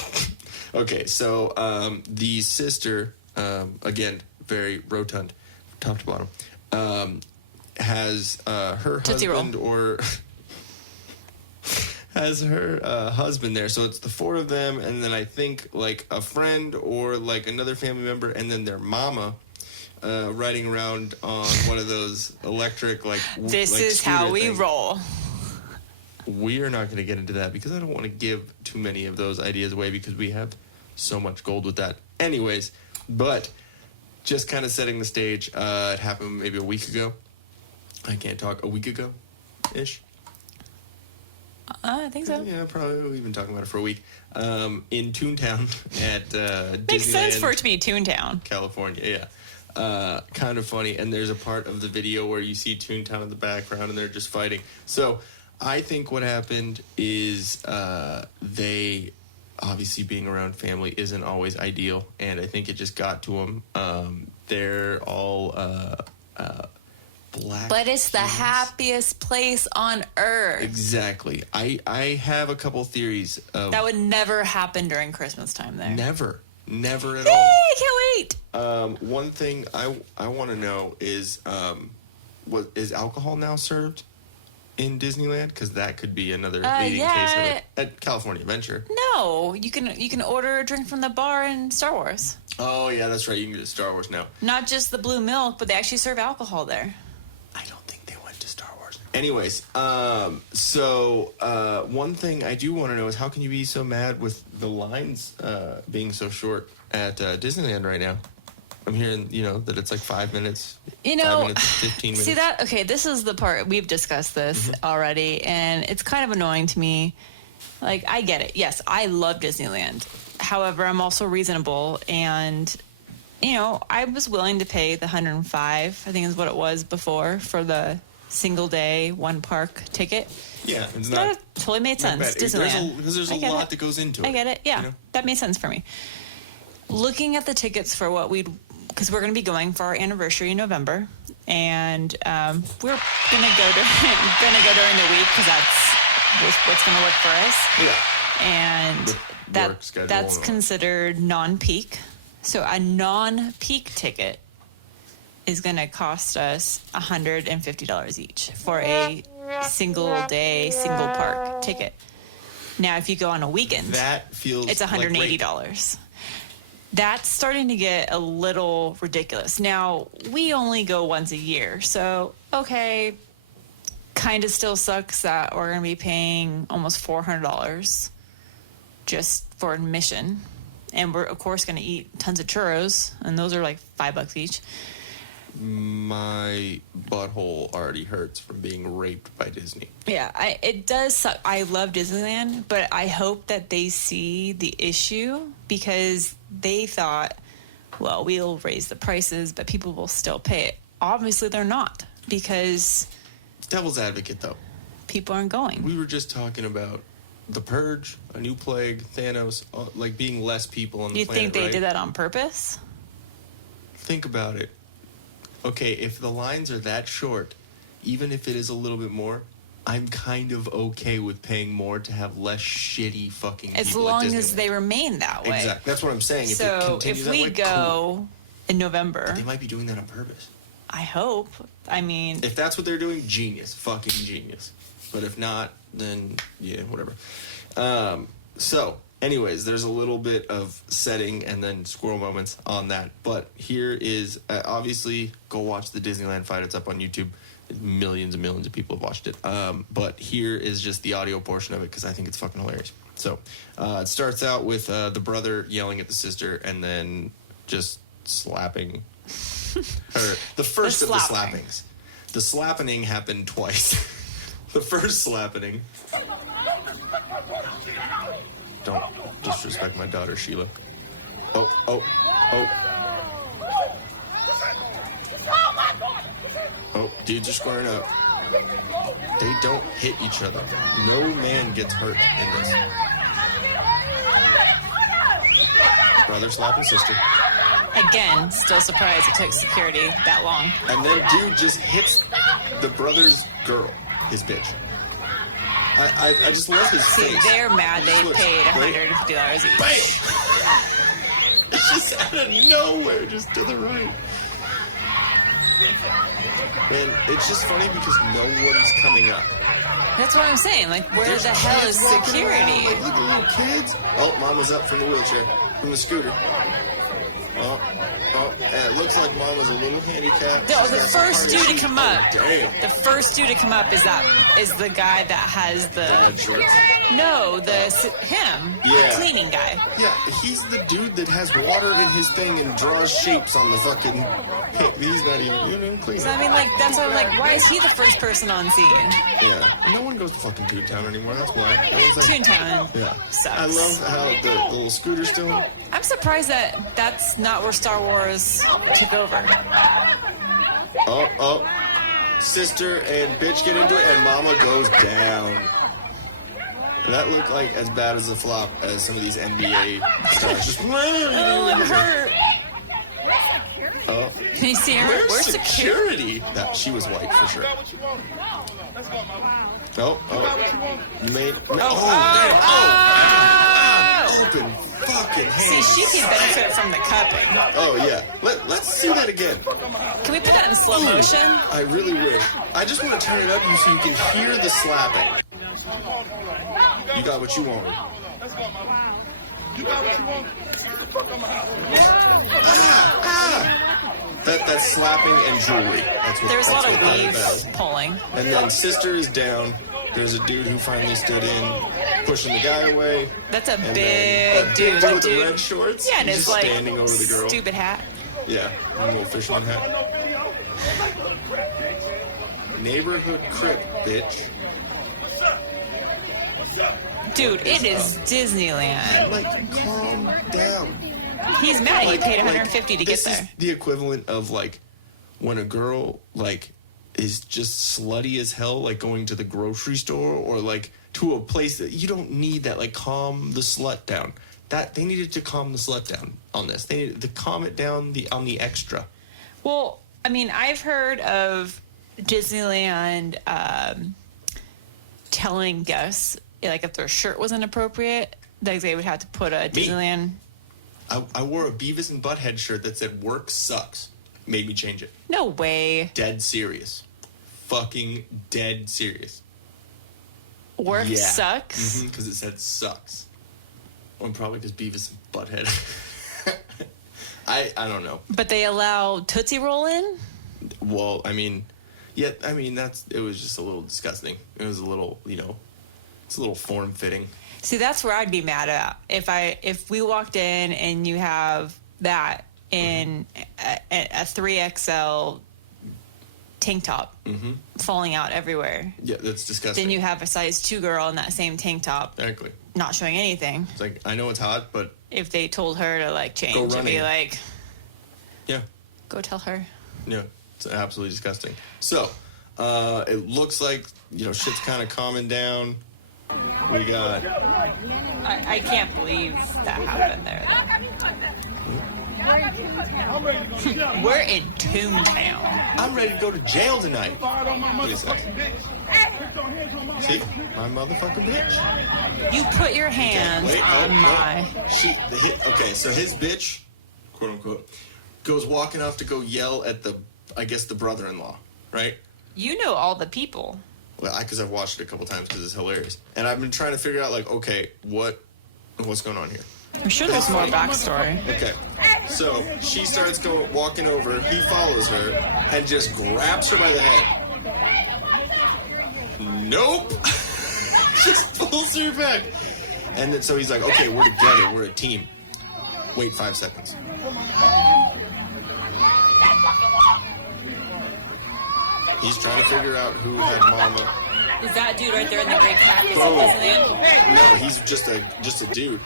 okay, so the sister, again, very rotund, top to bottom, has her Tootsie husband Roll. or has her husband there. So it's the four of them, and then I think like a friend or like another family member, and then their mama riding around on one of those electric This is how we roll. We are not going to get into that because I don't want to give too many of those ideas away because we have so much gold with that. Anyways, but just kind of setting the stage. It happened maybe a week ago. I can't talk. A week ago-ish? I think so. Yeah, probably. We've been talking about it for a week. In Toontown at Makes Disneyland, sense for it to be Toontown. California, yeah. Kind of funny. And there's a part of the video where you see Toontown in the background and they're just fighting. So I think what happened is they, obviously being around family isn't always ideal. And I think it just got to them. They're all black. But it's the happiest place on earth. Exactly. I have a couple theories of That would never happen during Christmas time there. never at Yay, all. I can't wait. One thing I want to know is what is alcohol now served in Disneyland? Because that could be another leading case of it. At California Adventure. No, you can order a drink from the bar in Star Wars. Oh yeah, that's right. You can get Star Wars now. Not just the blue milk, but they actually serve alcohol there. I don't think they went to Star Wars. Anyways, so one thing I do want to know is how can you be so mad with the lines being so short at Disneyland right now? I'm hearing, that it's like 5 minutes. 5 minutes, 15 minutes. See that? Okay, this is the part, we've discussed this already, and it's kind of annoying to me. Like, I get it. Yes, I love Disneyland. However, I'm also reasonable, and, I was willing to pay the $105, I think is what it was before, for the single day, one park ticket. Yeah, it's That totally made sense. bad. Disneyland. There's a I get lot it. that goes into it. I get it. Yeah, that made sense for me. looking at the tickets for what because we're going to be going for our anniversary in November, and we're going to go during the week because that's what's going to work for us. Yeah. And that's considered non-peak. So a non-peak ticket is going to cost us $150 each for a single day, single park ticket. Now, if you go on a weekend, it's $180. That's starting to get a little ridiculous. Now, we only go once a year, so okay, kind of still sucks that we're going to be paying almost $400 just for admission. And we're, of course, going to eat tons of churros, and those are like $5 each. My butthole already hurts from being raped by Disney. Yeah, it does suck. I love Disneyland, but I hope that they see the issue because they thought, well, we'll raise the prices, but people will still pay it. Obviously, they're not because... Devil's advocate, though. People aren't going. We were just talking about the Purge, a new plague, Thanos, like being less people on the planet, You think they right? did that on purpose? Think about it. Okay, if the lines are that short, even if it is a little bit more, I'm kind of okay with paying more to have less shitty fucking people as long at as Disneyland. they remain that way. Exactly. That's what I'm saying. So if we go in November... They might be doing that on purpose. I hope. I mean... If that's what they're doing, genius. Fucking genius. But if not, then, yeah, whatever. So... Anyways, there's a little bit of setting and then squirrel moments on that. But here is, obviously, go watch the Disneyland fight. It's up on YouTube. Millions and millions of people have watched it. But here is just the audio portion of it because I think it's fucking hilarious. So it starts out with the brother yelling at the sister and then just slapping her. The first of the slappings. The slapping happened twice. The first slapping... Don't disrespect my daughter, Sheila. Oh. Oh, dudes are squaring up. They don't hit each other. No man gets hurt in this. Brother slapping sister. Again, still surprised it took security that long. And then dude just hits the brother's girl, his bitch. I just love his face. See, they're mad they paid $150 each. Bam! It's just out of nowhere, just to the right. And it's just funny because no one's coming up. That's what I'm saying. Like, where the hell is security? Like, look at little kids. Oh, mom was up from the wheelchair, from the scooter. Oh, and it looks like mom was a little handicapped. No, the first dude to come up. Damn. The first dude to come up is the guy that has the Red shorts. No, him. Yeah. The cleaning guy. Yeah, he's the dude that has water in his thing and draws shapes on the fucking... He's not even, cleaning. So, I mean, like, that's why I'm like, why is he the first person on scene? Yeah. No one goes to fucking Toontown anymore, that's why. Toontown sucks. I love how the little scooter's still... I'm surprised that that's not where Star Wars took over. Oh. Sister and bitch get into it, and mama goes down. That looked like as bad as a flop as some of these NBA stars. Just, oh, I'm hurt. Oh. Can you see her? Where's security? That she was white for sure. Oh. Open fucking hands. See, she can benefit from the cupping. Oh yeah. Let's see that again. Can we put that in slow motion? I really wish. I just want to turn it up so you can hear the slapping. You got what you wanted. That's slapping and jewelry. There's a lot of weave pulling. And then sister is down. There's a dude who finally stood in, pushing the guy away. That's a big dude. With the red shorts. Yeah, and he's his just like standing over the girl. Stupid hat. Yeah, a little fisherman hat. Neighborhood crip, bitch. Dude, it is Disneyland. Like, calm down. He's mad. He paid $150 to get there. This is the equivalent of like when a girl like is just slutty as hell, like going to the grocery store or like to a place that you don't need that. Like, calm the slut down. That they needed to calm the slut down on this. They needed to calm it down on the extra. Well, I mean, I've heard of Disneyland telling guests, like, if their shirt was inappropriate, like they would have to put a Disneyland. I wore a Beavis and Butthead shirt that said "Work sucks." Made me change it. No way. Dead serious. Fucking dead serious. Work sucks? Because it said sucks. Well, probably because Beavis and Butthead. I don't know. But they allow Tootsie Roll in? Well, I mean, it was just a little disgusting. It was a little, it's a little form-fitting. See, that's where I'd be mad at. If we walked in and you have that in a 3XL tank top falling out everywhere. Yeah, that's disgusting. Then you have a size 2 girl in that same tank top. Exactly. Not showing anything. It's like, I know it's hot, but... If they told her to, like, change, Go it'd be running. like... Yeah. Go tell her. Yeah, it's absolutely disgusting. So, it looks like, shit's kind of calming down. We got... I can't believe that happened there, though. We're in Toontown. I'm ready to go to jail tonight. Look at that. See? My motherfucking bitch. You put your hands on my... Okay, so his bitch, quote unquote, goes walking off to go yell at the brother-in-law, right? You know all the people. Well, because I've watched it a couple times because it's hilarious. And I've been trying to figure out, like, okay, what's going on here? I'm sure there's more backstory. Okay, so she starts walking over, he follows her, and just grabs her by the head. Nope! Just pulls her back. And then, so he's like, okay, we're together, we're a team. Wait 5 seconds. He's trying to figure out who had mama. Is that dude right there in the gray cap? Is Oh. Disneyland? No, he's just a dude.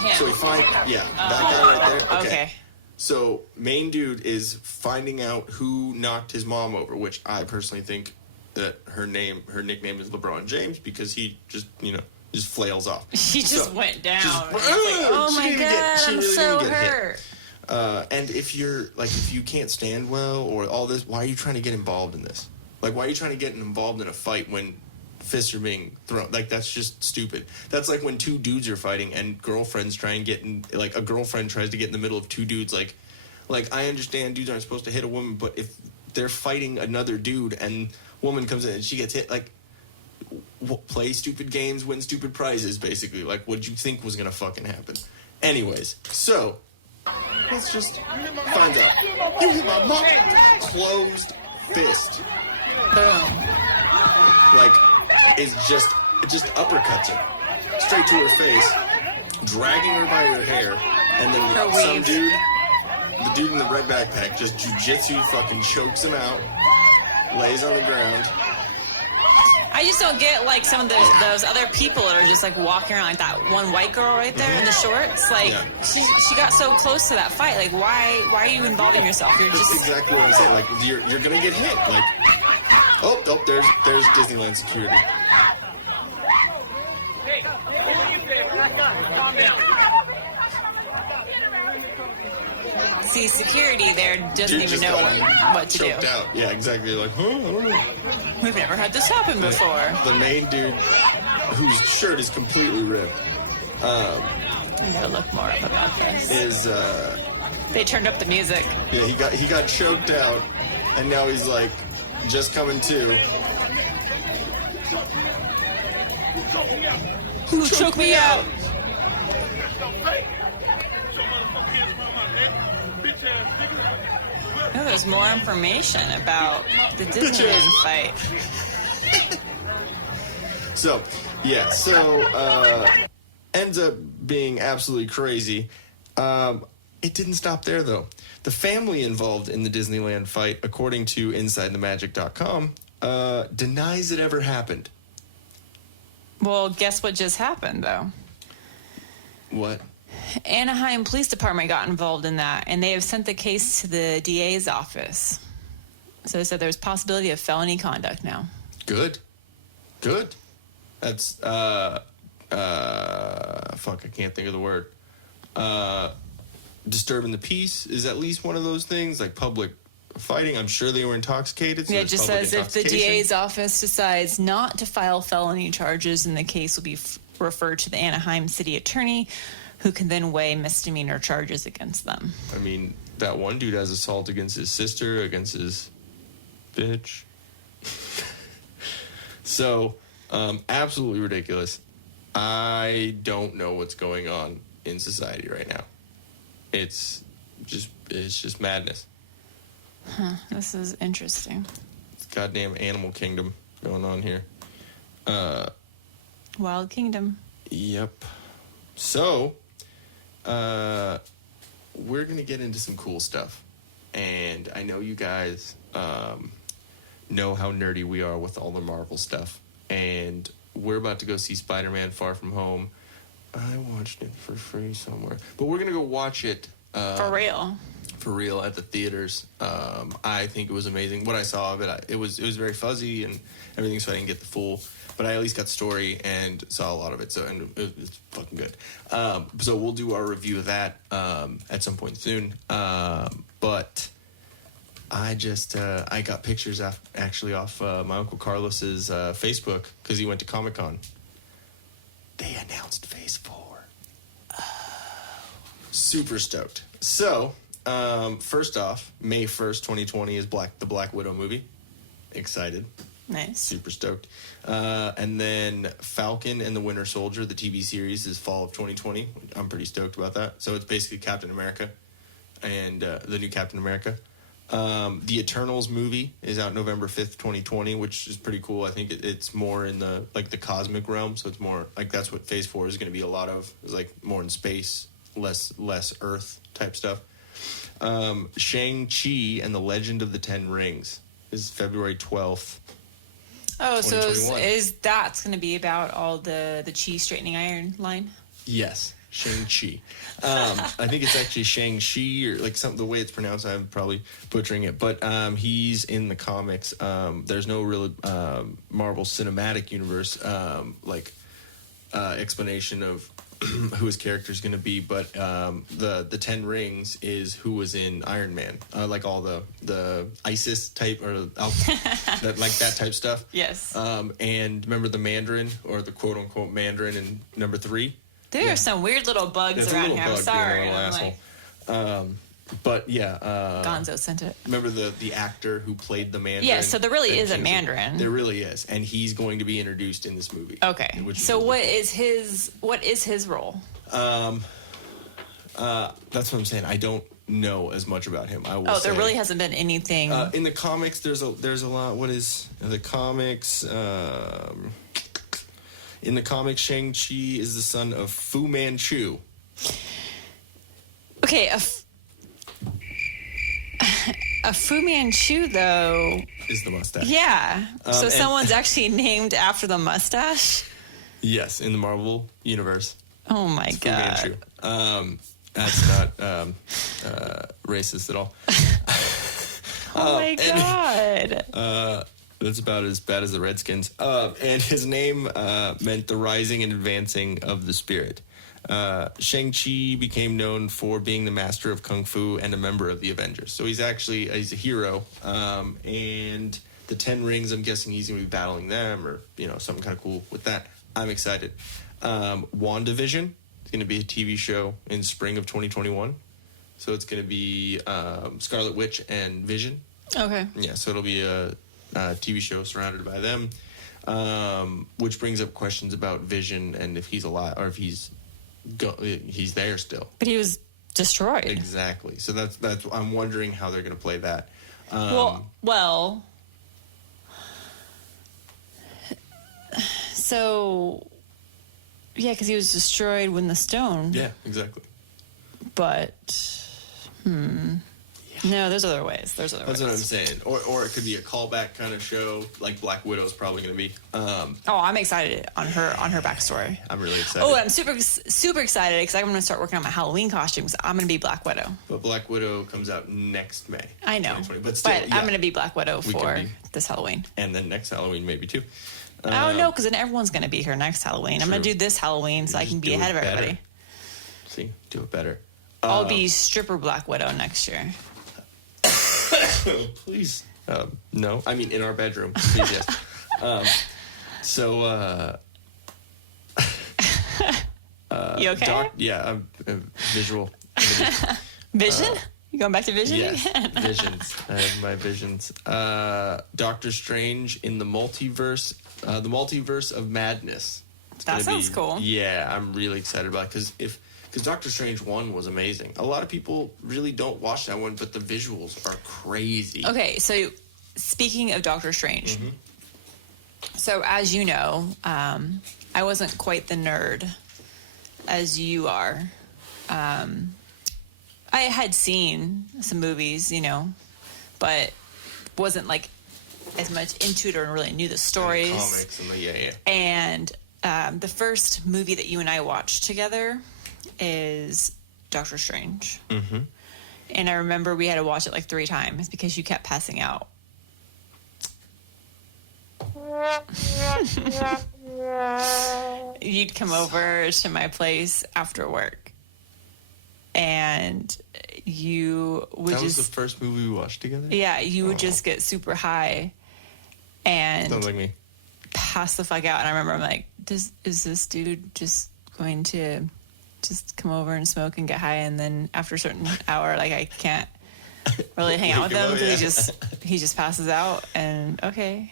Him. So he that guy right there. Okay. So main dude is finding out who knocked his mom over, which I personally think that her nickname is LeBron James because he just flails off. She just went down. just- It's like, oh my god, she I'm really so didn't get hit. hurt. And if you can't stand well or all this, why are you trying to get involved in this? Like, why are you trying to get involved in a fight when fists are being thrown? Like, that's just stupid. That's like when two dudes are fighting and girlfriends try and get in, like, a girlfriend tries to get in the middle of two dudes. Like I understand dudes aren't supposed to hit a woman, but if they're fighting another dude and woman comes in and she gets hit, like, play stupid games, win stupid prizes, basically. Like, what'd you think was gonna fucking happen? Anyways, so let's just find out. You hit my mom. Closed fist. Boom. Like, is just uppercuts her straight to her face, dragging her by her hair, and then Her some weave. dude, the dude in the red backpack, just jujitsu fucking chokes him out, lays on the ground. I just don't get, like, some of those other people that are just, like, walking around, like that one white girl right there in the shorts. Like, Yeah. she got so close to that fight. Like, why are you involving yourself? You're That's just... exactly what I'm saying. Like, you're gonna get hit. Like, oh, there's Disneyland security. Hey, hold your favor. Calm down. See, security there doesn't Dude even just know got what to do. choked out. Yeah, exactly. Like, I don't know. We've never had this happen before. The main dude, whose shirt is completely ripped, I gotta look more up about this. is They turned up the music. yeah, he got choked out, and now he's like just coming to. Who choked me out? Oh, there's more information about the Disneyland fight. So ends up being absolutely crazy. It didn't stop there though. The family involved in the Disneyland fight, according to InsideTheMagic.com, denies it ever happened. Well, guess what just happened, though? What? Anaheim Police Department got involved in that, and they have sent the case to the DA's office. So they said there's possibility of felony conduct now. Good. That's fuck, I can't think of the word. Disturbing the peace is at least one of those things, like public fighting. I'm sure they were intoxicated. So Yeah, it just says if the DA's office decides not to file felony charges, then the case will be referred to the Anaheim city attorney, who can then weigh misdemeanor charges against them. I mean, that one dude has assault against his sister, against his bitch. So, absolutely ridiculous. I don't know what's going on in society right now. It's just madness. Huh, this is interesting. It's goddamn animal kingdom going on here. Wild Kingdom. Yep. So, we're going to get into some cool stuff. And I know you guys know how nerdy we are with all the Marvel stuff. And we're about to go see Spider-Man Far From Home. I watched it for free somewhere. But we're going to go watch it. For real. For real at the theaters. I think it was amazing. What I saw of it, it was very fuzzy and everything, so I didn't get the full. But I at least got the story and saw a lot of it, and it's fucking good. So we'll do our review of that at some point soon. But I just I got pictures actually off my Uncle Carlos's Facebook because he went to Comic-Con. They announced Phase 4. Super stoked. So, first off, May 1st, 2020 is the Black Widow movie. Excited. Nice. Super stoked. And then Falcon and the Winter Soldier, the TV series, is fall of 2020. I'm pretty stoked about that. So it's basically Captain America and the new Captain America. The Eternals movie is out November 5th, 2020, which is pretty cool. I think it's more in the cosmic realm. So it's more like that's what Phase 4 is going to be a lot of. It's like more in space, less Earth type stuff. Shang-Chi and the Legend of the Ten Rings is February 12th. Oh, so is that's going to be about all the cheese straightening iron line? Yes, Shang-Chi. I think it's actually Shang-Chi or like something. The way it's pronounced, I'm probably butchering it, but he's in the comics. There's no real Marvel Cinematic Universe explanation of who his character is going to be, but the Ten Rings is who was in Iron Man, like all the ISIS type or that type stuff. Yes. And remember the Mandarin or the quote unquote Mandarin in number 3? There are some weird little bugs around here. I'm sorry. But yeah, Gonzo sent it. Remember the actor who played the Mandarin? Yeah, so there really is a Mandarin. There really is, and he's going to be introduced in this movie. Okay. So what is his role? That's what I'm saying. I don't know as much about him. I will. There really hasn't been anything in the comics. There's a lot. What is the comics? In the comics, Shang-Chi is the son of Fu Manchu. Okay, a Fu Manchu, though, is the mustache. Yeah. So someone's actually named after the mustache? Yes, in the Marvel universe. Oh, my God. Fu Manchu. That's not racist at all. Oh, my God. That's about as bad as the Redskins. And his name meant the rising and advancing of the spirit. Shang-Chi became known for being the master of Kung Fu and a member of the Avengers. So he's a hero. And the Ten Rings, I'm guessing he's going to be battling them or, something kind of cool with that. I'm excited. WandaVision is going to be a TV show in spring of 2021. So it's going to be Scarlet Witch and Vision. Okay. Yeah, so it'll be a TV show surrounded by them, which brings up questions about Vision and if he's alive or if he's there still. But he was destroyed. Exactly. So that's I'm wondering how they're going to play that. Well. So, yeah, because he was destroyed when the stone. Yeah, exactly. But, No, there's other ways. That's what I'm saying. Or it could be a callback kind of show, like Black Widow's probably going to be. I'm excited on her backstory. I'm really excited. Oh, I'm super excited because I'm going to start working on my Halloween costumes. I'm going to be Black Widow. But Black Widow comes out next May. I know. But still, I'm going to be Black Widow for this Halloween. And then next Halloween maybe too. No, because then everyone's going to be here next Halloween. True. I'm going to do this Halloween so I can be ahead of everybody. Nothing. Do it better. I'll be stripper Black Widow next year. Please. No. I mean, in our bedroom. Please, yes. You okay? Yeah, I'm visual. Vision? You going back to Vision Yes, again? visions. I have my visions. Doctor Strange in the multiverse of madness. It's That gonna sounds cool. Yeah, I'm really excited about it because Doctor Strange 1 was amazing. A lot of people really don't watch that one, but the visuals are crazy. Okay, so speaking of Doctor Strange, so as you know, I wasn't quite the nerd as you are. I had seen some movies, but wasn't like as much into it or really knew the stories. Comics and yeah. And the first movie that you and I watched together is Doctor Strange. Mm-hmm. And I remember we had to watch it like 3 times because you kept passing out. You'd come over to my place after work, and you would That was just... the first movie we watched together? Yeah, you would just get super high and Sounds like me. pass the fuck out. And I remember I'm like, is this dude just going to just come over and smoke and get high, and then after a certain hour, like I can't really hang out with him because he just passes out. And okay,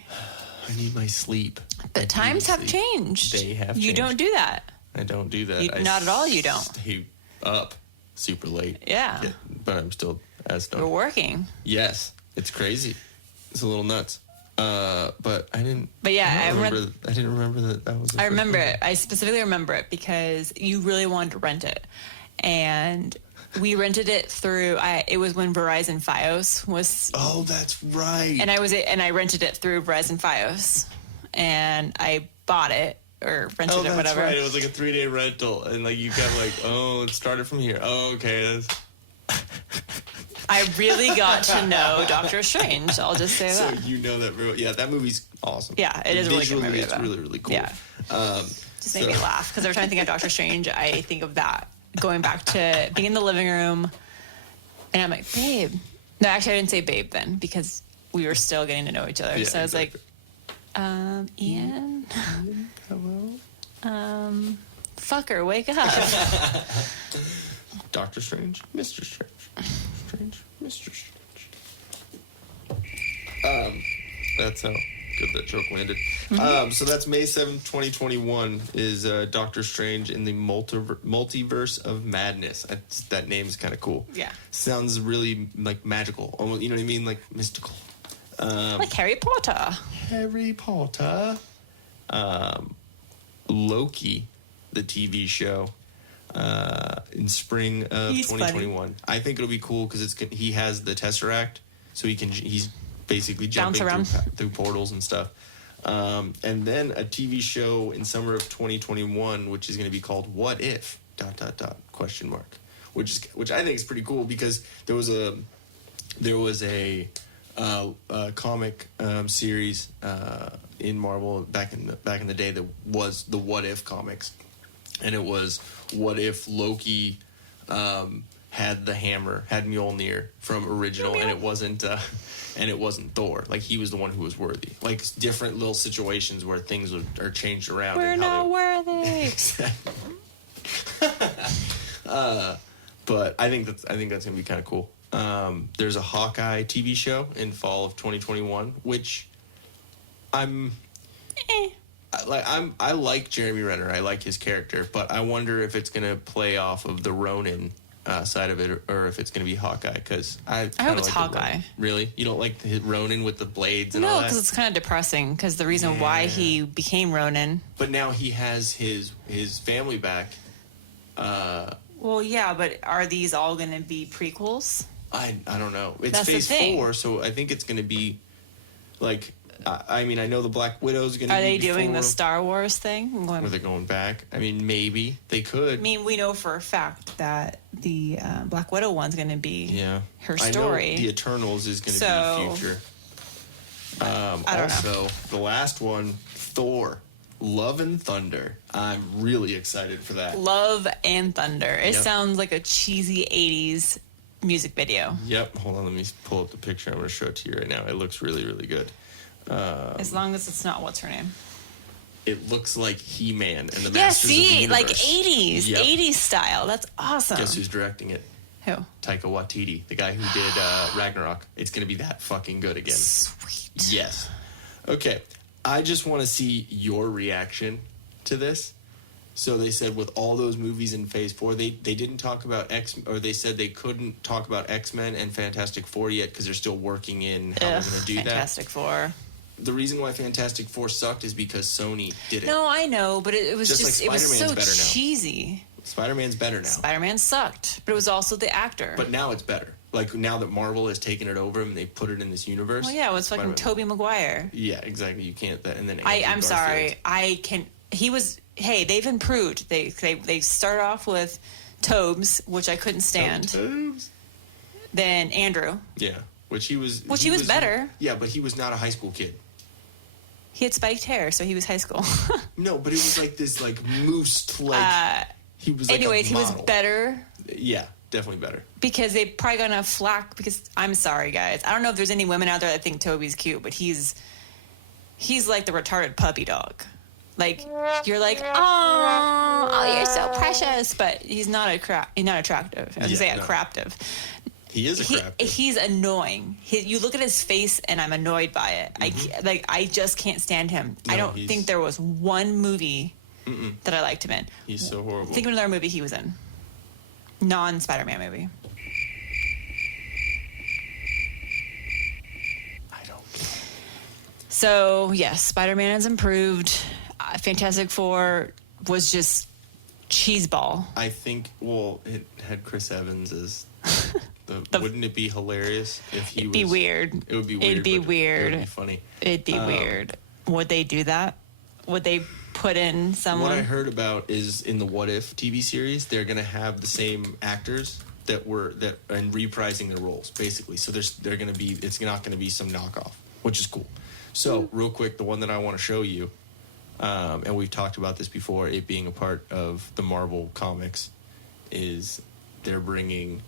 I need my sleep. but times have changed. They have You changed. don't do that. I don't do that. Not at all, you don't. Stay up super late. Yeah. But I'm still as You're stoned. working. Yes, it's crazy. It's a little nuts. But I didn't. But yeah, I didn't remember that was. I remember it. I specifically remember it because you really wanted to rent it, and we rented it through. It was when Verizon FiOS was. Oh, that's right. And I rented it through Verizon FiOS, and I bought it or rented it, whatever. Right. It was like a 3-day rental, and like you got like, oh, it started from here. Oh, okay. I really got to know Doctor Strange. I'll just say So that. you know that real? Yeah, that movie's awesome. Yeah, it is a really good movie. It's though. really really cool. Yeah. Just made me laugh because every time I think of Doctor Strange, I think of that. Going back to being in the living room, and I'm like, babe. No, actually, I didn't say babe then because we were still getting to know each other. Yeah, so I was exactly. like, Ian? Hello. Fucker, wake up. Doctor Strange, Mr. Strange. Strange, Mr. Strange. That's how good that joke landed. So that's May 7th, 2021 is Doctor Strange in the multiverse of madness. That name's kind of cool. Yeah. Sounds really like magical. Almost, you know what I mean? Like mystical. Like Harry Potter. Harry Potter. Loki, the TV show, in spring of He's 2021. funny. I think it'll be cool because he has the Tesseract, so he's basically jumping around. through portals and stuff. And then a TV show in summer of 2021, which is going to be called What If? ... Which I think is pretty cool because there was a comic series in Marvel back in the day that was the What If comics, and it was what if Loki had the hammer, had Mjolnir from original, and it wasn't Thor. Like he was the one who was worthy. Like different little situations where things are changed around. We're and how not worthy. Exactly. But I think that's gonna be kind of cool. There's a Hawkeye TV show in fall of 2021, which I like Jeremy Renner. I like his character, but I wonder if it's gonna play off of the Ronin side of it, or if it's gonna be Hawkeye. Because I hope it's Hawkeye. Really, you don't like the Ronin with the blades and all No, that? because it's kind of depressing. Because the reason why he became Ronin. But now he has his family back. Well, yeah, but are these all going to be prequels? I don't know. It's That's the phase thing. 4, so I think it's going to be like. I mean, I know the Black Widow's going to. Are be they doing the before, Star Wars thing? Where they're going back? I mean, maybe they could. I mean, we know for a fact that the Black Widow one's going to be her story. I know the Eternals is going to So, be future. I don't know. The last one, Thor. Love and Thunder. I'm really excited for that. Love and Thunder. It Yep. sounds like a cheesy 80s music video. Yep. Hold on, let me pull up the picture. I'm going to show it to you right now. It looks really, really good. As long as it's not what's her name. It looks like He-Man and the Yeah, Masters of the see, Universe. like 80s, Yep. 80s style. That's awesome. Guess who's directing it? Who? Taika Waititi, the guy who did Ragnarok. It's going to be that fucking good again. Sweet. Yes. Okay. I just want to see your reaction to this. So they said with all those movies in Phase 4, they didn't talk about they said they couldn't talk about X-Men and Fantastic Four yet because they're still working in how they're going to do Fantastic Four. The reason why Fantastic Four sucked is because Sony did it. No, I know, but it was Just just, like it was Spider-Man's so better now. cheesy. Spider-Man's better now. Spider-Man sucked, but it was also the actor. But now it's better. Like, now that Marvel has taken it over and they put it in this universe. well, yeah, it was fucking Spider-Man- Tobey Maguire. Yeah, exactly. You can't. And then I'm Andrew sorry. Garfield. I can. He was. Hey, they've improved. They start off with Tobes, which I couldn't stand. Sometimes. Then Andrew. Yeah, which he was. He was better. Yeah, but he was not a high school kid. He had spiked hair, so he was high school. No, but it was like this, like moosed, like he was. Like Anyways, a he was model. better Yeah, definitely better. because they probably got enough flack. Because I'm sorry, guys. I don't know if there's any women out there that think Toby's cute, but he's like the retarded puppy dog. Like you're like, oh, you're so precious, but he's not attractive. I was gonna say no. attractive. He is a crap. He's annoying. You look at his face, and I'm annoyed by it. I just can't stand him. I No, don't he's- think there was one movie that I liked him in. He's so horrible. Think of another movie he was in. Non-Spider-Man movie. I don't. So yes, Spider-Man has improved. Fantastic Four was just cheeseball. I think. Well, it had Chris Evans as. Wouldn't it be hilarious if he It'd was? be weird. It would be weird. It'd be but weird. It would be funny. It'd be weird. Would they do that? Would they put in someone? What I heard about is in the What If TV series, they're going to have the same actors and reprising their roles, basically. So they're going to be. It's not going to be some knockoff, which is cool. So real quick, the one that I want to show you, and we've talked about this before, it being a part of the Marvel comics, is they're bringing.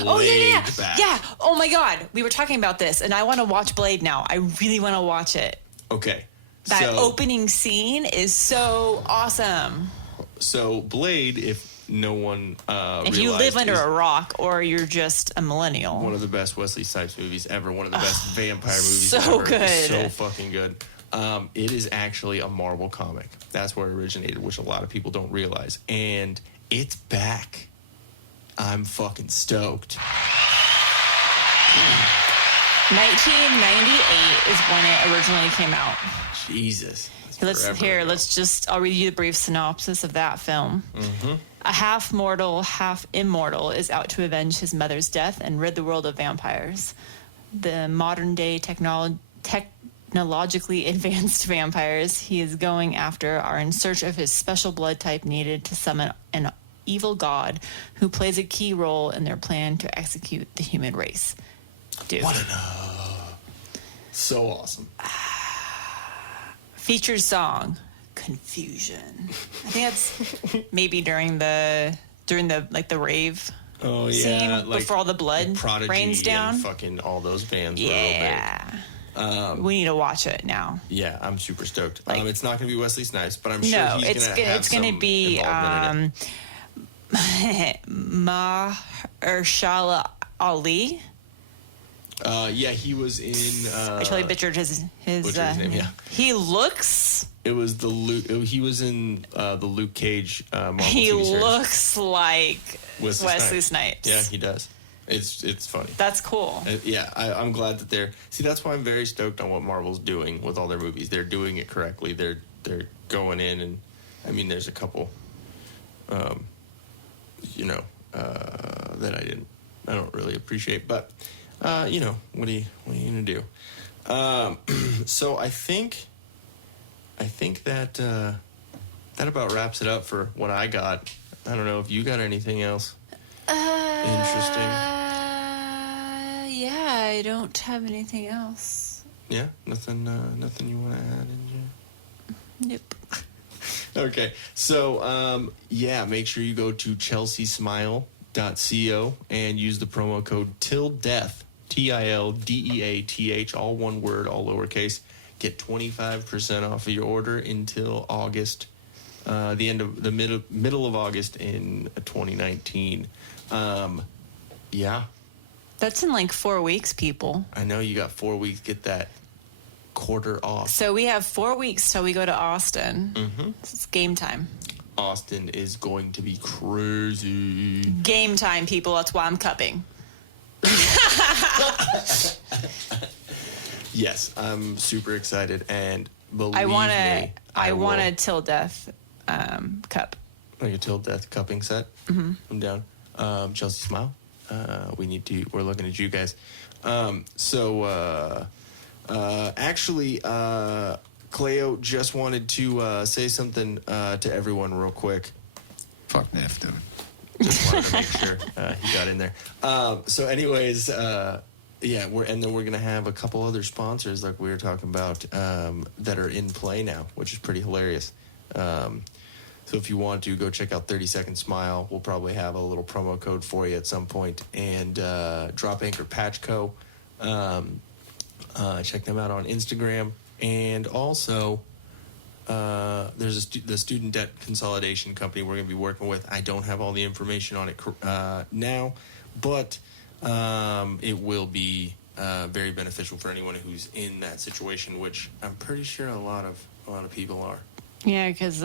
Blade back. Yeah. Oh my God, we were talking about this, and I want to watch Blade now. I really want to watch it. Okay. That so, opening scene is so awesome. So Blade, if no one If you live realized, under is a rock, or you're just a millennial. one of the best Wesley Snipes movies ever. One of the best vampire movies so ever. good. So fucking good. It is actually a Marvel comic. That's where it originated, which a lot of people don't realize. And it's back. I'm fucking stoked. 1998 is when it originally came out. Jesus. That's forever ago. I'll read you the brief synopsis of that film. Mm-hmm. A half mortal, half immortal is out to avenge his mother's death and rid the world of vampires. The modern day technologically advanced vampires he is going after are in search of his special blood type needed to summon an evil god who plays a key role in their plan to execute the human race. Dude. So awesome. Featured song, Confusion. I think that's maybe during the like the rave scene before all the blood Prodigy rains down. And fucking all those bands. Yeah. We need to watch it now. Yeah, I'm super stoked. Like- It's not going to be Wesley Snipes, but I'm sure No, he's going to have it's going to some be involvement in it. Mahershala Ali. Yeah, he was in. I totally butchered his name, yeah. He looks. It was the Luke. He was in the Luke Cage. Marvel He TV series. looks like Wesley Snipes. Yeah, he does. It's funny. That's cool. Yeah, I'm glad that they're. See, that's why I'm very stoked on what Marvel's doing with all their movies. They're doing it correctly. They're going in, and I mean, there's a couple, that I don't really appreciate, but what are you gonna do? So I think that that about wraps it up for what I got. I don't know if you got anything else interesting. Yeah, I don't have anything else. Yeah, nothing you want to add in here? Nope. Okay, so make sure you go to chelseasmile.co and use the promo code TILDEATH, TILDEATH, all one word, all lowercase. Get 25% off of your order until August, the middle of August in 2019. Yeah, That's in like 4 weeks, people. I know you got 4 weeks. Get that quarter off. So we have 4 weeks till we go to Austin. Mm-hmm. It's game time. Austin is going to be crazy. Game time, people. That's why I'm cupping. Yes, I'm super excited, and believe I want me, I want a will. till death cup. Like a till death cupping set. Mm-hmm. I'm down. Chelsea Smile. We're looking at you guys. Actually, Cleo just wanted to say something to everyone real quick. Fuck Neff, dude. Just wanted to make sure he got in there. So anyways, we're gonna have a couple other sponsors like we were talking about that are in play now, which is pretty hilarious. So if you want to go check out 30 Second Smile, we'll probably have a little promo code for you at some point. And Drop Anchor Patch Co. Check them out on Instagram. And also, there's the student debt consolidation company we're going to be working with. I don't have all the information on it now, but it will be very beneficial for anyone who's in that situation, which I'm pretty sure a lot of people are. Yeah, because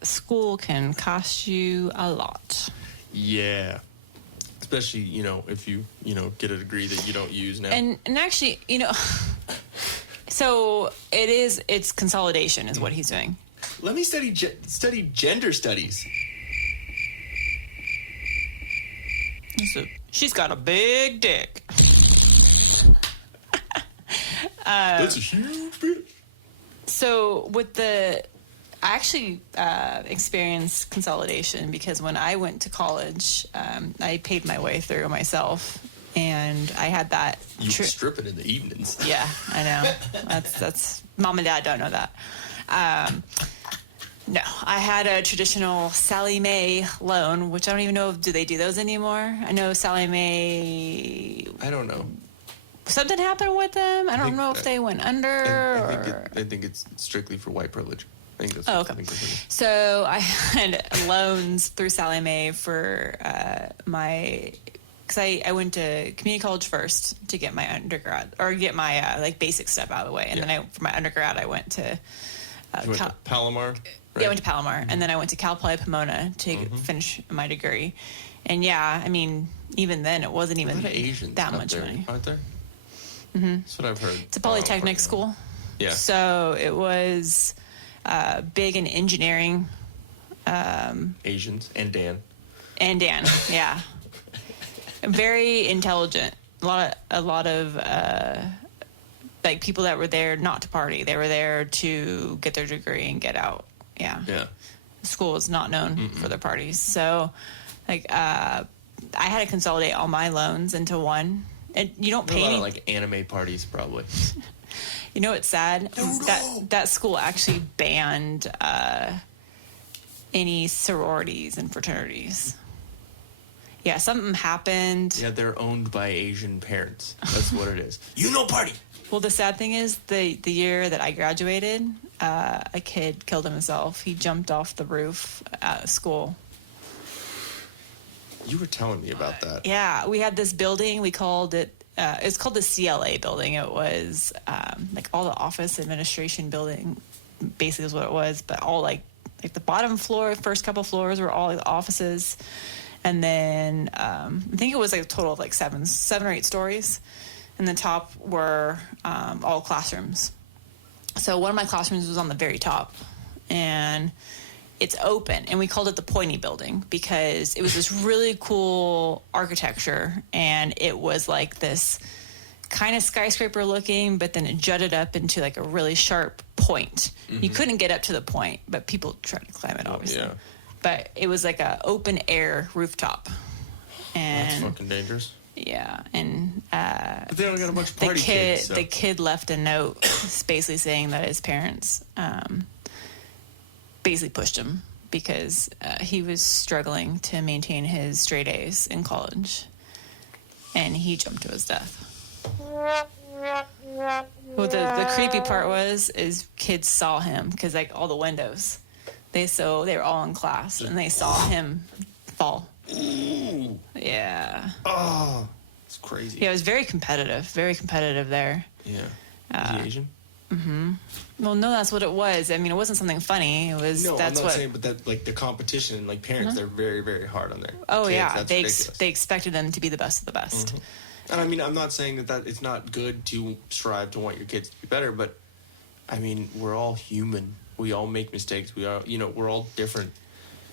school can cost you a lot. Yeah. Especially, if you get a degree that you don't use now. And actually, so it's consolidation is what he's doing. Let me study gender studies. So she's got a big dick. That's a huge bit. So I actually experienced consolidation because when I went to college, I paid my way through myself, and I had that. You were stripping in the evenings. Yeah, I know. That's mom and dad don't know that. No, I had a traditional Sallie Mae loan, which I don't even know do they do those anymore. I know Sallie Mae. I don't know. Something happened with them. I don't know if they went under. I think it's strictly for white privilege. I think that's Oh, okay. So I had loans through Sallie Mae for because I went to community college first to get my undergrad or get my basic stuff out of the way, and then for my undergrad I went to Palomar. Right? Yeah, I went to Palomar, and then I went to Cal Poly Pomona to finish my degree. And yeah, I mean, even then it wasn't even that much money. Aren't there? Mm-hmm. That's what I've heard. It's a polytechnic school. Yeah. So it was big in engineering. Asians and Dan. Yeah. Very intelligent. A lot of people that were there not to party. They were there to get their degree and get out. Yeah. Yeah. The school is not known for their parties. So, I had to consolidate all my loans into one. And you don't pay a lot of anime parties, probably. You know what's sad? That school actually banned any sororities and fraternities. Yeah, something happened. Yeah, they're owned by Asian parents. That's what it is. Party. Well, the sad thing is, the year that I graduated, a kid killed himself. He jumped off the roof at school. You were telling me about that. Yeah, we had this building. We called it. It's called the CLA building. It was all the office administration building, basically is what it was. But all like the bottom floor, first couple floors were all the offices, and then I think it was a total of 7 or 8 stories, and the top were all classrooms. So one of my classrooms was on the very top, and it's open, and we called it the Pointy Building because it was this really cool architecture, and it was like this kind of skyscraper looking, but then it jutted up into a really sharp point. You couldn't get up to the point, but people tried to climb it, obviously. Yeah. But it was like a open air rooftop. And that's fucking dangerous. Yeah, and but they only got a bunch of party kids. So. The kid left a note basically saying that his parents basically pushed him because he was struggling to maintain his straight A's in college, and he jumped to his death. What the creepy part is kids saw him because like all the windows, they were all in class and they saw him fall. Ooh. Yeah. Oh, it's crazy. Yeah, it was very competitive there. Yeah. Is he Asian? Well, no, that's what it was. I mean, it wasn't something funny. It was. No, that's I'm not what. saying, but that like the competition, like parents, they're very, very hard on their Oh kids. yeah, That's they ridiculous. they expected them to be the best of the best. And I mean, I'm not saying that it's not good to strive to want your kids to be better, but I mean, we're all human. We all make mistakes. We are, we're all different.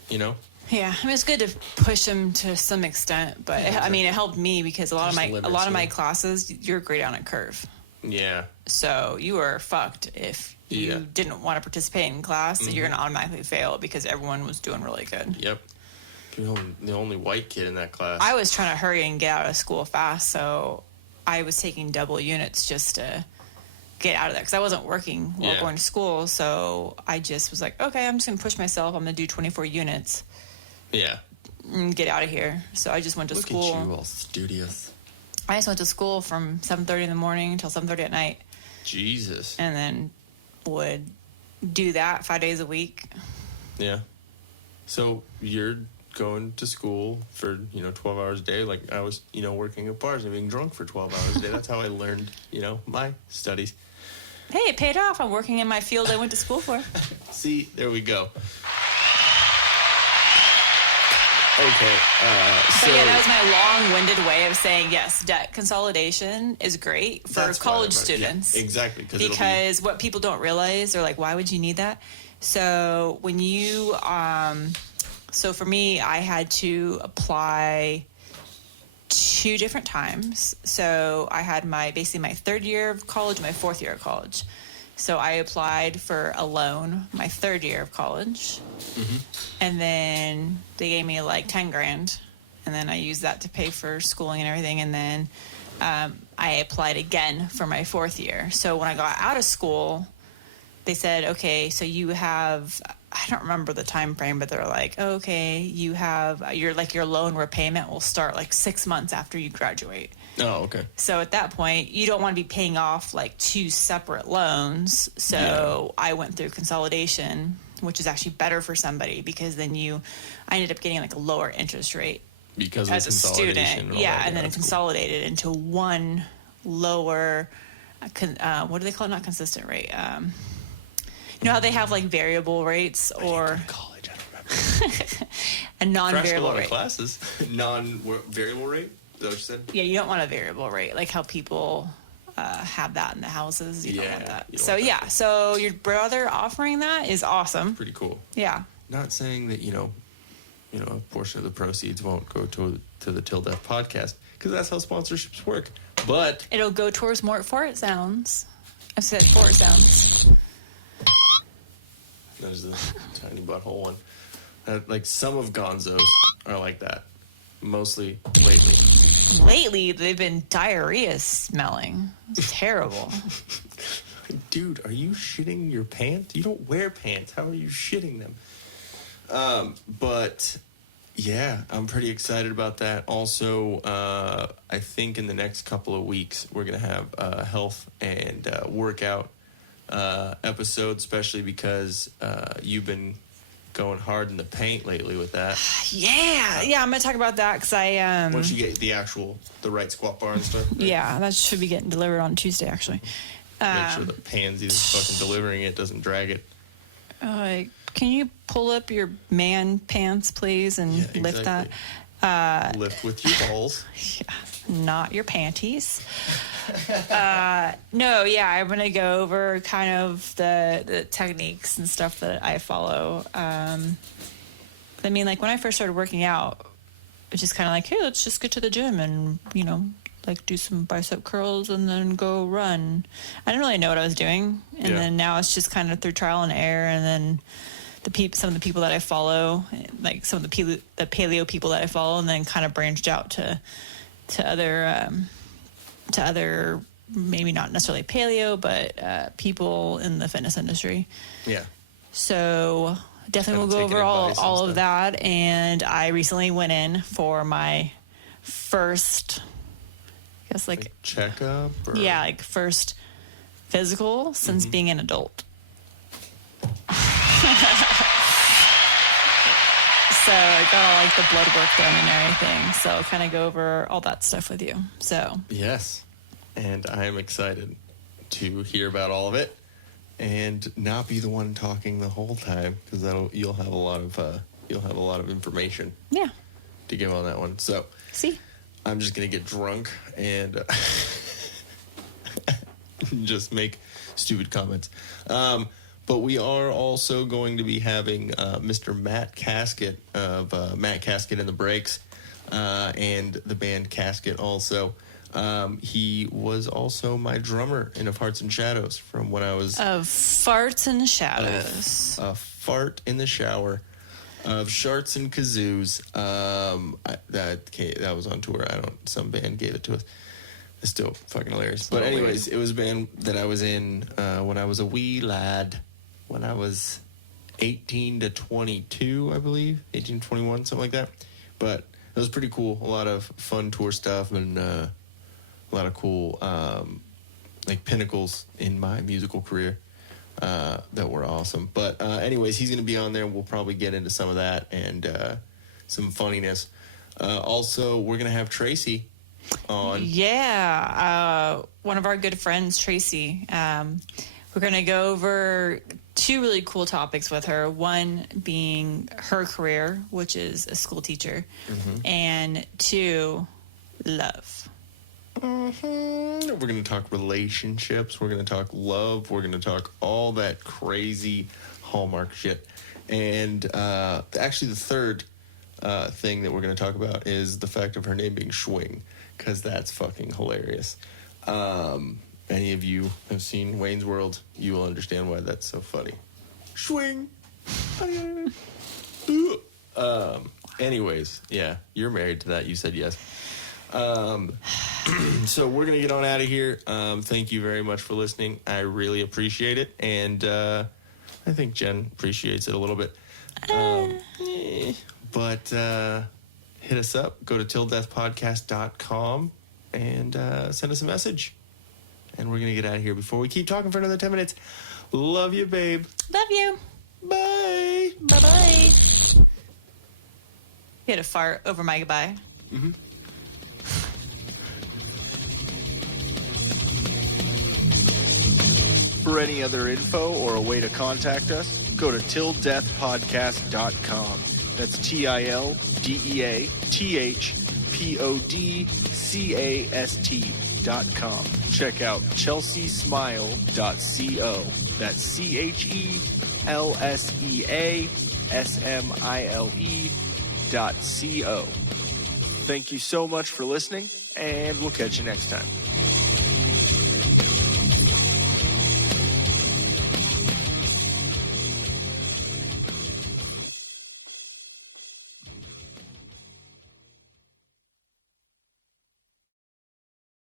Yeah, I mean, it's good to push them to some extent, but I mean, it helped me because a lot of my classes, you're grade on a curve. Yeah. So you were fucked if you didn't want to participate in class. You're going to automatically fail because everyone was doing really good. Yep. You're the only white kid in that class. I was trying to hurry and get out of school fast, so I was taking double units just to get out of there because I wasn't working while going to school. So I just was like, okay, I'm just going to push myself. I'm going to do 24 units. Yeah. And get out of here. So I just went to school. Look at you, all studious. I just went to school from 7:30 in the morning until 7:30 at night. Jesus. And then would do that 5 days a week. Yeah. So you're going to school for 12 hours a day, like I was working at bars and being drunk for 12 hours a day. That's how I learned my studies. Hey, it paid off. I'm working in my field I went to school for. See, there we go. Okay. So yeah, that was my long-winded way of saying yes. Debt consolidation is great for college students. Yeah, exactly. Because what people don't realize, they're like, why would you need that? So when you, so for me, I had to apply 2 different times. So I had basically my 3rd year of college, my 4th year of college. So I applied for a loan my 3rd year of college. And then they gave me like 10 grand. And then I used that to pay for schooling and everything. And then I applied again for my 4th year. So when I got out of school, they said, okay, so you have, I don't remember the time frame, but they're like, okay, you have your loan repayment will start like 6 months after you graduate. Oh, okay. So at that point, you don't want to be paying off like 2 separate loans. So I went through consolidation, which is actually better for somebody because then I ended up getting like a lower interest rate because as a student. Yeah, and then it consolidated into one lower, what do they call it? Not consistent rate. You know how they have like variable rates or college? I don't remember. a non-variable Crashed a lot rate. of classes. Non-variable rate. Is that what you said? Yeah, you don't want a variable rate, like how people have that in the houses. You don't want that. you don't So want that. yeah, so your brother offering that is awesome. Pretty cool. Yeah. Not saying that a portion of the proceeds won't go to the Till Death podcast because that's how sponsorships work. But It'll go towards more fart sounds. I said fart sounds. there's the tiny butthole one. Like some of Gonzo's are like that. Mostly lately. Lately, they've been diarrhea smelling. It's terrible. Dude, are you shitting your pants? You don't wear pants. How are you shitting them? But yeah, I'm pretty excited about that. Also, I think in the next couple of weeks, we're going to have a health and workout episode, especially because you've been going hard in the paint lately with that. Yeah, I'm going to talk about that because I... Once you get the right squat bar and stuff. Yeah, that should be getting delivered on Tuesday, actually. Make sure the pansy that's fucking delivering it doesn't drag it. Can you pull up your man pants, please, and lift that? Lift with your balls. Not your panties. No, yeah, I'm going to go over kind of the techniques and stuff that I follow. I mean, like when I first started working out, it was just kind of like, hey, let's just get to the gym and, like do some bicep curls and then go run. I didn't really know what I was doing. And then now it's just kind of through trial and error. And then some of the people that I follow, like some of the paleo people that I follow, and then kind of branched out to other maybe not necessarily paleo, but people in the fitness industry. Yeah. So definitely will go over all of that. And I recently went in for my first, I guess like checkup. Or? Yeah, like first physical since being an adult. So I got all like the blood work done and everything. So I'll kind of go over all that stuff with you. So yes, and I am excited to hear about all of it and not be the one talking the whole time, because you'll have a lot of information. Yeah. To give on that one. So see, I'm just gonna get drunk and just make stupid comments. But we are also going to be having Mr. Matt Casket of Matt Casket and the Breaks and the band Casket also. He was also my drummer in Of Hearts and Shadows from when I was... Of Farts and Shadows. A fart in the shower. Of Sharts and Kazoos. That was on tour. Some band gave it to us. It's still fucking hilarious. But anyways, it was a band that I was in when I was a wee lad. When I was 18 to 22, I believe. 18 to 21, something like that. But it was pretty cool. A lot of fun tour stuff and a lot of cool like pinnacles in my musical career that were awesome. But anyways, he's going to be on there. We'll probably get into some of that and some funniness. Also, we're going to have Tracy on. Yeah. One of our good friends, Tracy. We're going to go over two really cool topics with her. One being her career, which is a school teacher, and two, love. We're going to talk relationships. We're going to talk love. We're going to talk all that crazy Hallmark shit. And actually, the third thing that we're going to talk about is the fact of her name being Schwing, because that's fucking hilarious. Any of you have seen Wayne's World, you will understand why that's so funny. Schwing. Anyways, yeah, you're married to that. You said yes. So we're going to get on out of here. Thank you very much for listening. I really appreciate it. And I think Jen appreciates it a little bit. But hit us up. Go to tilldeathpodcast.com and send us a message. And we're going to get out of here before we keep talking for another 10 minutes. Love you, babe. Love you. Bye. Bye-bye. You had a fart over my goodbye. For any other info or a way to contact us, go to tilldeathpodcast.com. That's TILDEATHPODCAST.com. Check out chelseasmile.co. That's CHELSEASMILE.co. Thank you so much for listening, and we'll catch you next time.